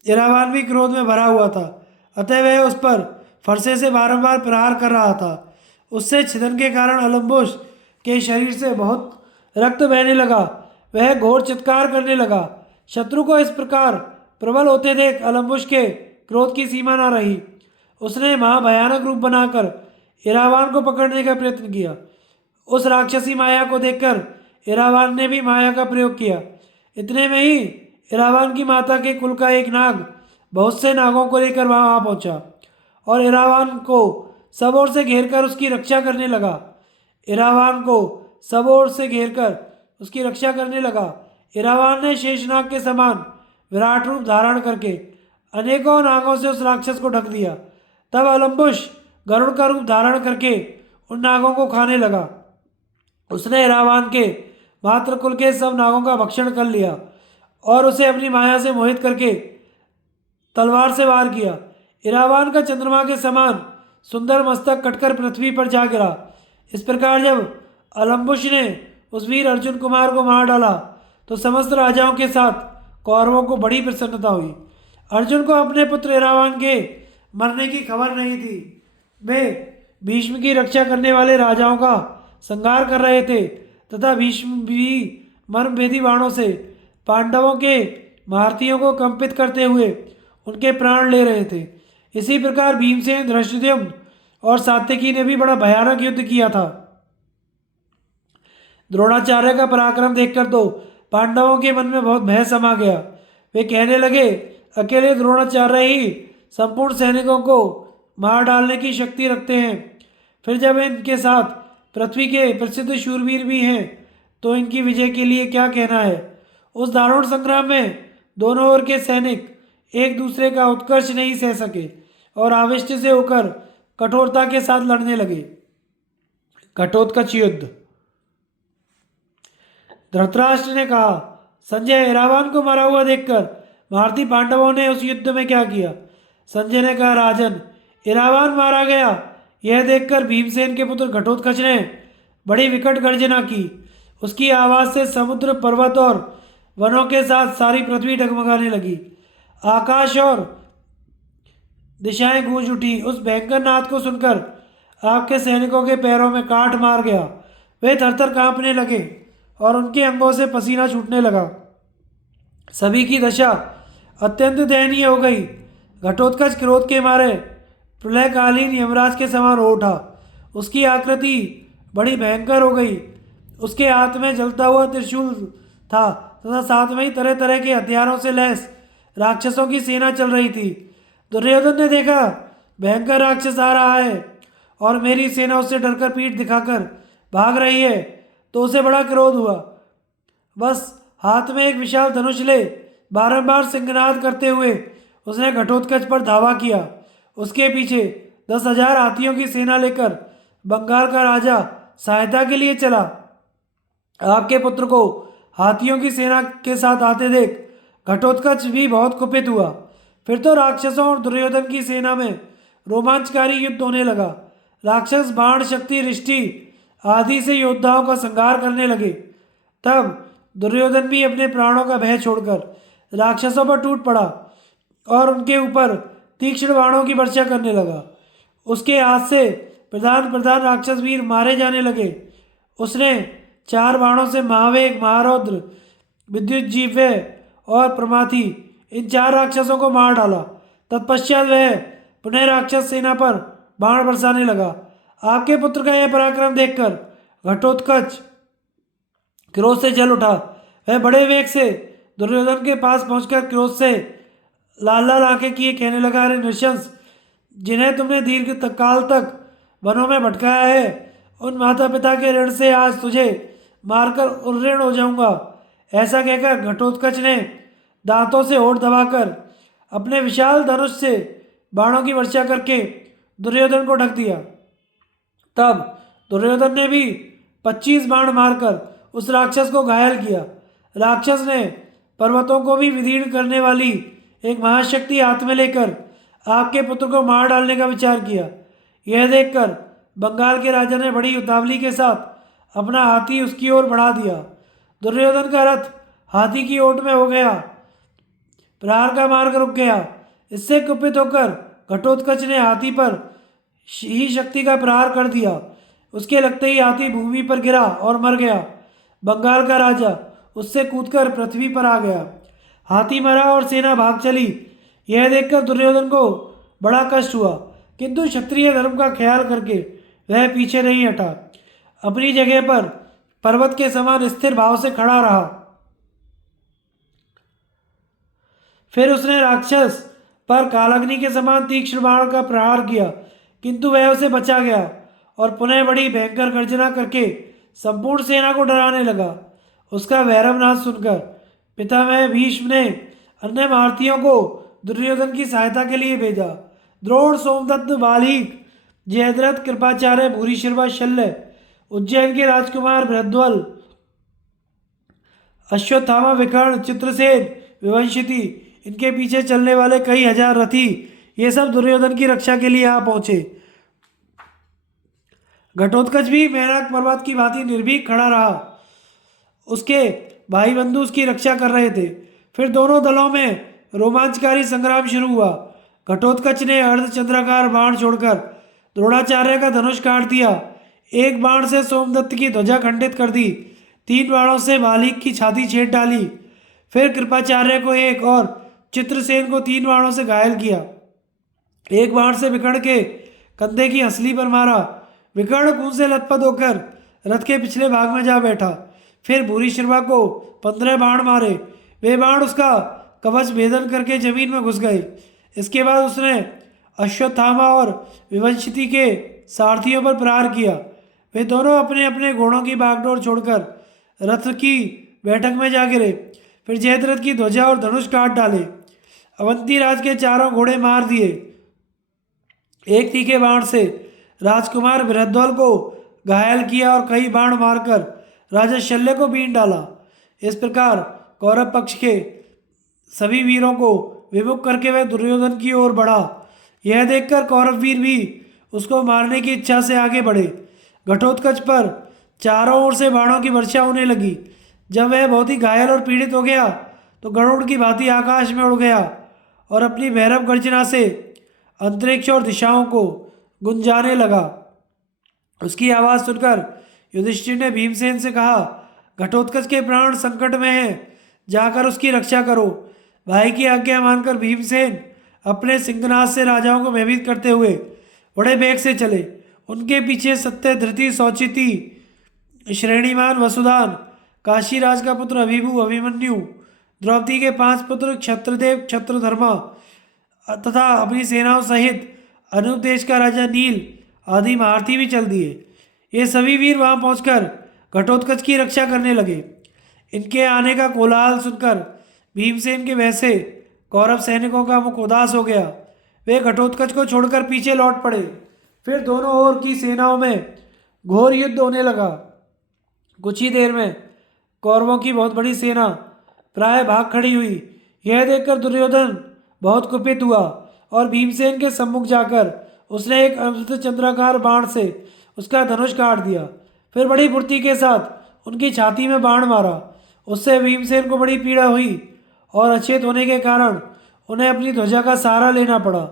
इरावान भी क्रोध में भरा हुआ था, अतः वह उस पर फरसे से बारंबार प्रहार कर रहा था। उससे छिदन के कारण अलम्बुश के शरीर से बहुत रक्त बहने लगा। वह घोर चित्कार करने लगा। शत्रु को इस प्रकार प्रबल होते देख अलम्बुश के क्रोध की सीमा न रही। उसने महाभयानक रूप बनाकर इरावान को पकड़ने का प्रयत्न किया। उस राक्षसी माया को देखकर इरावान ने भी माया का प्रयोग किया। इतने में ही इरावान की माता के कुल का एक नाग बहुत से नागों को लेकर वहां पहुंचा और इरावान को सब ओर से घेरकर उसकी रक्षा करने लगा। इरावान को सब ओर से घेरकर उसकी रक्षा करने लगा। इरावान ने शेषनाग के समान विराट रूप धारण करके अनेकों नागों से उस राक्षस को ढक दिया। तब अलम्बुश गरुड़ का रूप धारण करके उन नागों को खाने लगा। उसने इरावान के मातृकुल के सब नागों का भक्षण कर लिया और उसे अपनी माया से मोहित करके तलवार से वार किया। इरावान का चंद्रमा के समान सुंदर मस्तक कटकर पृथ्वी पर जा गिरा। इस प्रकार जब अलम्बुश ने उस वीर अर्जुन कुमार को मार डाला तो समस्त राजाओं के साथ कौरवों को बड़ी प्रसन्नता हुई। अर्जुन को अपने पुत्र इरावान के मरने की खबर नहीं थी। वे भीष्म की रक्षा करने वाले राजाओं का संहार कर रहे थे तथा भीष्म भी मर्मभेदी बाणों से पांडवों के महारथियों को कंपित करते हुए उनके प्राण ले रहे थे। इसी प्रकार भीमसेन, धृष्टद्युम्न और सात्यकी ने भी बड़ा भयानक युद्ध किया था। द्रोणाचार्य का पराक्रम देखकर तो पांडवों के मन में बहुत भय समा गया। वे कहने लगे, अकेले द्रोणाचार्य ही संपूर्ण सैनिकों को मार डालने की शक्ति रखते हैं, फिर जब इनके साथ पृथ्वी के प्रसिद्ध शूरवीर भी हैं तो इनकी विजय के लिए क्या कहना है। उस दारुण संग्राम में दोनों ओर के सैनिक एक दूसरे का उत्कर्ष नहीं सह सके और आविष्ट से होकर कठोरता के साथ लड़ने लगे। घटोत्कच युद्ध। धृतराष्ट्र ने कहा, संजय, इरावान को मरा हुआ देखकर भारतीय पांडवों ने उस युद्ध में क्या किया। संजय ने कहा, राजन, इरावान मारा गया यह देखकर भीमसेन के पुत्र घटोत्कच ने बड़ी विकट गर्जना की। उसकी आवाज़ से समुद्र, पर्वत और वनों के साथ सारी पृथ्वी डगमगाने लगी। आकाश और दिशाएं गूंज उठी। उस भयंकर नाद को सुनकर आपके सैनिकों के पैरों में काट मार गया। वे थरथर कांपने लगे और उनके अंगों से पसीना छूटने लगा। सभी की दशा अत्यंत दयनीय हो गई। घटोत्कच क्रोध के मारे प्रलयकालीन यमराज के समान हो उठा। उसकी आकृति बड़ी भयंकर हो गई। उसके हाथ में जलता हुआ त्रिशूल था तथा साथ में ही तरह तरह के हथियारों से लैस राक्षसों की सेना चल रही थी। दुर्योधन ने देखा, भयंकर राक्षस आ रहा है और मेरी सेना उससे डरकर पीठ दिखाकर भाग रही है, तो उसे बड़ा क्रोध हुआ। बस हाथ में एक विशाल धनुष ले बारंबार सिंहनाद करते हुए उसने घटोत्कच पर धावा किया। उसके पीछे 10,000 हाथियों की सेना लेकर बंगाल का राजा सहायता के लिए चला। आपके पुत्र को हाथियों की सेना के साथ आते देख घटोत्कच भी बहुत कुपित हुआ। फिर तो राक्षसों और दुर्योधन की सेना में रोमांचकारी युद्ध होने लगा। राक्षस बाण, शक्ति, रिष्टि आदि से योद्धाओं का संहार करने लगे। तब दुर्योधन भी अपने प्राणों का भय छोड़कर राक्षसों पर टूट पड़ा और उनके ऊपर तीक्ष्ण बाणों की वर्षा करने लगा। उसके हाथ से प्रधान प्रधान राक्षस वीर मारे जाने लगे। उसने 4 बाणों से महावेग, महारौद्र, विद्युज्जीव्य और प्रमाथी इन 4 राक्षसों को मार डाला। तत्पश्चात वह पुनः राक्षस सेना पर बाण बरसाने लगा। आपके पुत्र का यह पराक्रम देखकर घटोत्कच क्रोध से जल उठा। वह बड़े वेग से दुर्योधन के पास पहुंचकर क्रोध से लाल लाल आंखें किए कहने लगा, अरे नृशंस, जिन्हें तुमने दीर्घ काल तक वनों में भटकाया है, उन माता पिता के ऋण से आज तुझे मारकर उऋण हो जाऊंगा। ऐसा कहकर घटोत्कच ने दांतों से होठ दबाकर अपने विशाल धनुष से बाणों की वर्षा करके दुर्योधन को ढक दिया। तब दुर्योधन ने भी 25 बाण मारकर उस राक्षस को घायल किया। राक्षस ने पर्वतों को भी विदीर्ण करने वाली एक महाशक्ति हाथ में लेकर आपके पुत्र को मार डालने का विचार किया। यह देखकर बंगाल के राजा ने बड़ी उतावली के साथ अपना हाथी उसकी ओर बढ़ा दिया। दुर्योधन का रथ हाथी की ओट में हो गया, प्रहार का मार्ग रुक गया। इससे कुपित होकर घटोत्कच ने हाथी पर ही शक्ति का प्रहार कर दिया। उसके लगते ही हाथी भूमि पर गिरा और मर गया। बंगाल का राजा उससे कूदकर पृथ्वी पर आ गया। हाथी मरा और सेना भाग चली। यह देखकर दुर्योधन को बड़ा कष्ट हुआ, किंतु क्षत्रिय धर्म का ख्याल करके वह पीछे नहीं हटा। अपनी जगह पर पर्वत के समान स्थिर भाव से खड़ा रहा। फिर उसने राक्षस पर कालाग्नि के समान तीक्ष्ण बाण का प्रहार किया, किंतु वह उसे बचा गया और पुनः बड़ी भयंकर गर्जना करके संपूर्ण सेना को डराने लगा। उसका वैरवनाद सुनकर पितामह भीष्म ने अन्य महारथियों को दुर्योधन की सहायता के लिए भेजा। द्रोण, सोमदत्त, बालीक, जयद्रथ, कृपाचार्य, भूरिश्रवा, शल्य, उज्जैन के राजकुमार बृहद्वल, अश्वत्थामा, विकर्ण, चित्रसेन, विवंशिति, इनके पीछे चलने वाले कई हजार रथी, ये सब दुर्योधन की रक्षा के लिए आ पहुंचे। घटोत्कच भी मेनाक पर्वत की भांति निर्भीक खड़ा रहा। उसके भाई बंधु उसकी रक्षा कर रहे थे। फिर दोनों दलों में रोमांचकारी संग्राम शुरू हुआ। घटोत्कच ने अर्धचंद्राकार बाण छोड़कर द्रोणाचार्य का धनुष काट दिया। एक बाण से सोमदत्त की ध्वजा खंडित कर दी। 3 बाणों से मालिक की छाती छेद डाली। फिर कृपाचार्य को एक और चित्रसेन को 3 बाणों से घायल किया। एक बाण से विकर्ण के कंधे की हंसली पर मारा। विकर्ण खून से लथपथ होकर रथ के पिछले भाग में जा बैठा। फिर भूरिश्रवा को 15 बाण मारे। वे बाण उसका कवच भेदन करके जमीन में घुस गए। इसके बाद उसने अश्वत्थामा और विवंशिति के सारथियों पर प्रहार किया। वे दोनों अपने अपने घोड़ों की बागडोर छोड़कर रथ की बैठक में जा गिरे। फिर जयद्रथ की ध्वजा और धनुष काट डाले। अवंती राज के 4 घोड़े मार दिए। एक तीखे बाण से राजकुमार बृहद्वल को घायल किया और कई बाण मारकर राजा शल्य को बीन डाला। इस प्रकार कौरव पक्ष के सभी वीरों को विमुख करके वह दुर्योधन की ओर बढ़ा। यह देखकर कौरव वीर भी उसको मारने की इच्छा से आगे बढ़े। घटोत्कच पर चारों ओर से बाणों की वर्षा होने लगी। जब वह बहुत ही घायल और पीड़ित हो गया तो गरुड़ की भांति आकाश में उड़ गया और अपनी भैरव गर्जना से अंतरिक्ष और दिशाओं को गुंजाने लगा। उसकी आवाज़ सुनकर युधिष्ठिर ने भीमसेन से कहा, घटोत्कच के प्राण संकट में हैं, जाकर उसकी रक्षा करो। भाई की आज्ञा मानकर भीमसेन अपने सिंहनाद से राजाओं को भयभीत करते हुए बड़े वेग से चले। उनके पीछे सत्य, धृति, सौचिति, श्रेणीमान, वसुदान, काशीराज का पुत्र अभिभू, अभिमन्यु, द्रौपदी के 5 पुत्र क्षत्रदेव, क्षत्रधर्मा तथा अपनी सेनाओं सहित अनूप देश का राजा नील आदि महारथी भी चल दिए। ये सभी वीर वहां पहुंचकर घटोत्कच की रक्षा करने लगे। इनके आने का कोलाहल सुनकर भीमसेन के वैसे कौरव सैनिकों का मुख उदास हो गया। वे घटोत्कच को छोड़कर पीछे लौट पड़े। फिर दोनों ओर की सेनाओं में घोर युद्ध होने लगा। कुछ ही देर में कौरवों की बहुत बड़ी सेना प्राय भाग खड़ी हुई। यह देखकर दुर्योधन बहुत कुपित हुआ और भीमसेन के सम्मुख जाकर उसने एक अर्धचंद्राकार बाण से उसका धनुष काट दिया। फिर बड़ी फुर्ती के साथ उनकी छाती में बाण मारा। उससे भीमसेन को बड़ी पीड़ा हुई और अचेत होने के कारण उन्हें अपनी ध्वजा का सहारा लेना पड़ा।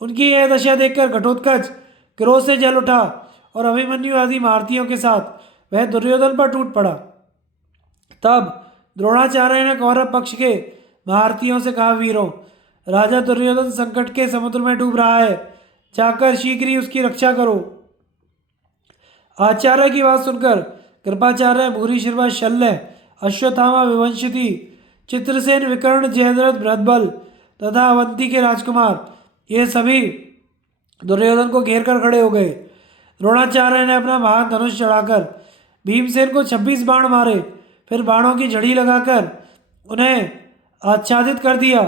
उनकी यह दशा देखकर घटोत्कच क्रोध से जल उठा और अभिमन्यु आदि महारथियों के साथ वह दुर्योधन पर टूट पड़ा। तब द्रोणाचार्य ने कौरव पक्ष के महारथियों से कहा, वीरों, राजा दुर्योधन संकट के समुद्र में डूब रहा है, जाकर शीघ्र ही उसकी रक्षा करो। आचार्य की बात सुनकर कृपाचार्य, भूरिश्रवा, शल्य, अश्वत्थामा, विवंशिति, चित्रसेन, विकर्ण, जयद्रथ, बृहद्बल तथा अवंती के राजकुमार ये सभी दुर्योधन को घेर कर खड़े हो गए। द्रोणाचार्य ने अपना महान धनुष चढ़ाकर भीमसेन को 26 बाण मारे। फिर बाणों की झड़ी लगाकर उन्हें आच्छादित कर दिया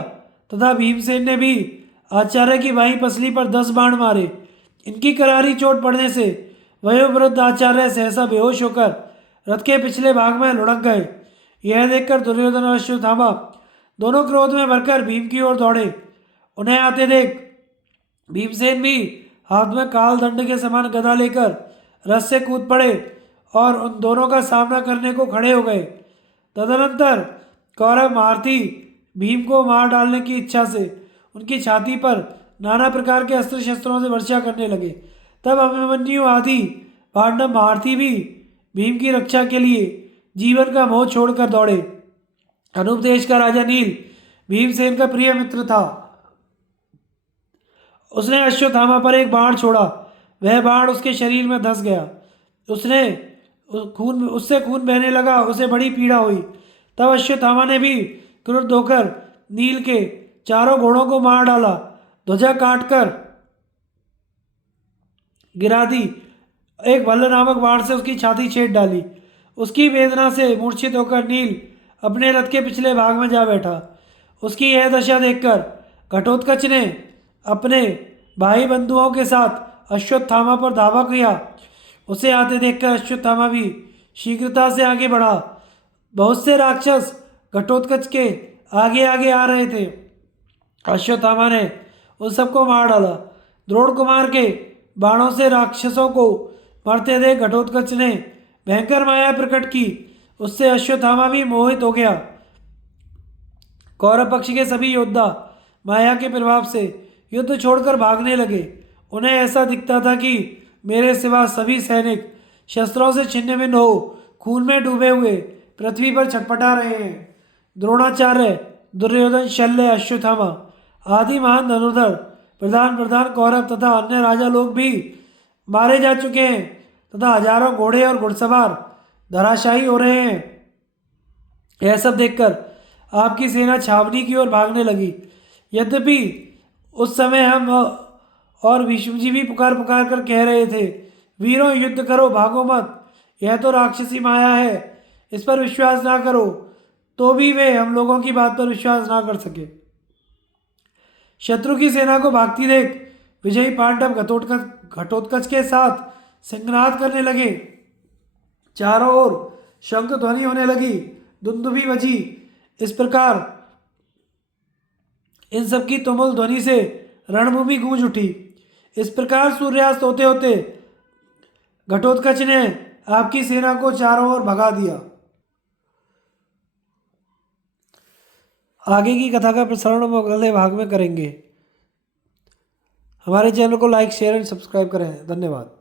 तथा भीमसेन ने भी आचार्य की बाईं पसली पर 10 बाण मारे। इनकी करारी चोट पड़ने से वयोवृद्ध आचार्य सहसा बेहोश होकर रथ के पिछले भाग में लुढ़क गए। यह देखकर दुर्योधन और अश्वत्थामा दोनों क्रोध में भरकर भीम की ओर दौड़े। उन्हें आते देख भीमसेन भी हाथ में काल दंड के समान गदा लेकर रथ से कूद पड़े और उन दोनों का सामना करने को खड़े हो गए। तदनंतर कौरव महारथी भीम को मार डालने की इच्छा से उनकी छाती पर नाना प्रकार के अस्त्र शस्त्रों से वर्षा करने लगे। तब अभिमन्यु आदि पांडव महारथी भी भीम की रक्षा के लिए जीवन का मोह छोड़कर दौड़े। अनूप देश का राजा नील भीमसेन का प्रिय मित्र था। उसने अश्वत्थामा पर एक बाण छोड़ा। वह बाण उसके शरीर में धंस गया। उससे खून बहने लगा। उसे बड़ी पीड़ा हुई। तब अश्वत्थामा ने भी क्रुद्ध होकर नील के 4 घोड़ों को मार डाला, ध्वजा काटकर गिरा दी। एक भल्ल नामक बाण से उसकी छाती छेद डाली। उसकी वेदना से मूर्छित होकर नील अपने रथ के पिछले भाग में जा बैठा। उसकी यह दशा देखकर घटोत्कच ने अपने भाई बंधुओं के साथ अश्वत्थामा पर धावा किया। उसे आते देखकर अश्वत्थामा भी शीघ्रता से आगे बढ़ा। बहुत से राक्षस घटोत्कच के आगे आगे आ रहे थे। अश्वत्थामा ने उन सबको मार डाला। द्रोण कुमार के बाणों से राक्षसों को मरते देख घटोत्कच ने भयंकर माया प्रकट की। उससे अश्वत्थामा भी मोहित हो गया। कौरव पक्ष के सभी योद्धा माया के प्रभाव से युद्ध छोड़कर भागने लगे। उन्हें ऐसा दिखता था कि मेरे सिवा सभी सैनिक शस्त्रों से छिन्न भिन्न हो खून में डूबे हुए पृथ्वी पर छटपटा रहे हैं। द्रोणाचार्य, दुर्योधन, शल्य, अश्वत्थामा आदि महान धनुर्धर प्रधान प्रधान कौरव तथा अन्य राजा लोग भी मारे जा चुके हैं तथा हजारों घोड़े और घुड़सवार धराशायी हो रहे हैं। यह सब देखकर आपकी सेना छावनी की ओर भागने लगी। यद्यपि उस समय हम और भीष्म जी भी पुकार पुकार कर कह रहे थे, वीरों युद्ध करो, भागो मत, यह तो राक्षसी माया है, इस पर विश्वास ना करो, तो भी वे हम लोगों की बात पर विश्वास ना कर सके। शत्रु की सेना को भागती देख विजयी पांडव घटोत्कच के साथ सिंहनाद करने लगे। चारों ओर शंख ध्वनि होने लगी, दुंदुभी बजी। इस प्रकार इन सब की तुमुल ध्वनि से रणभूमि गूंज उठी। इस प्रकार सूर्यास्त होते होते घटोत्कच ने आपकी सेना को चारों ओर भगा दिया। आगे की कथा का प्रसारण हम अगले भाग में करेंगे। हमारे चैनल को लाइक, शेयर एंड सब्सक्राइब करें। धन्यवाद।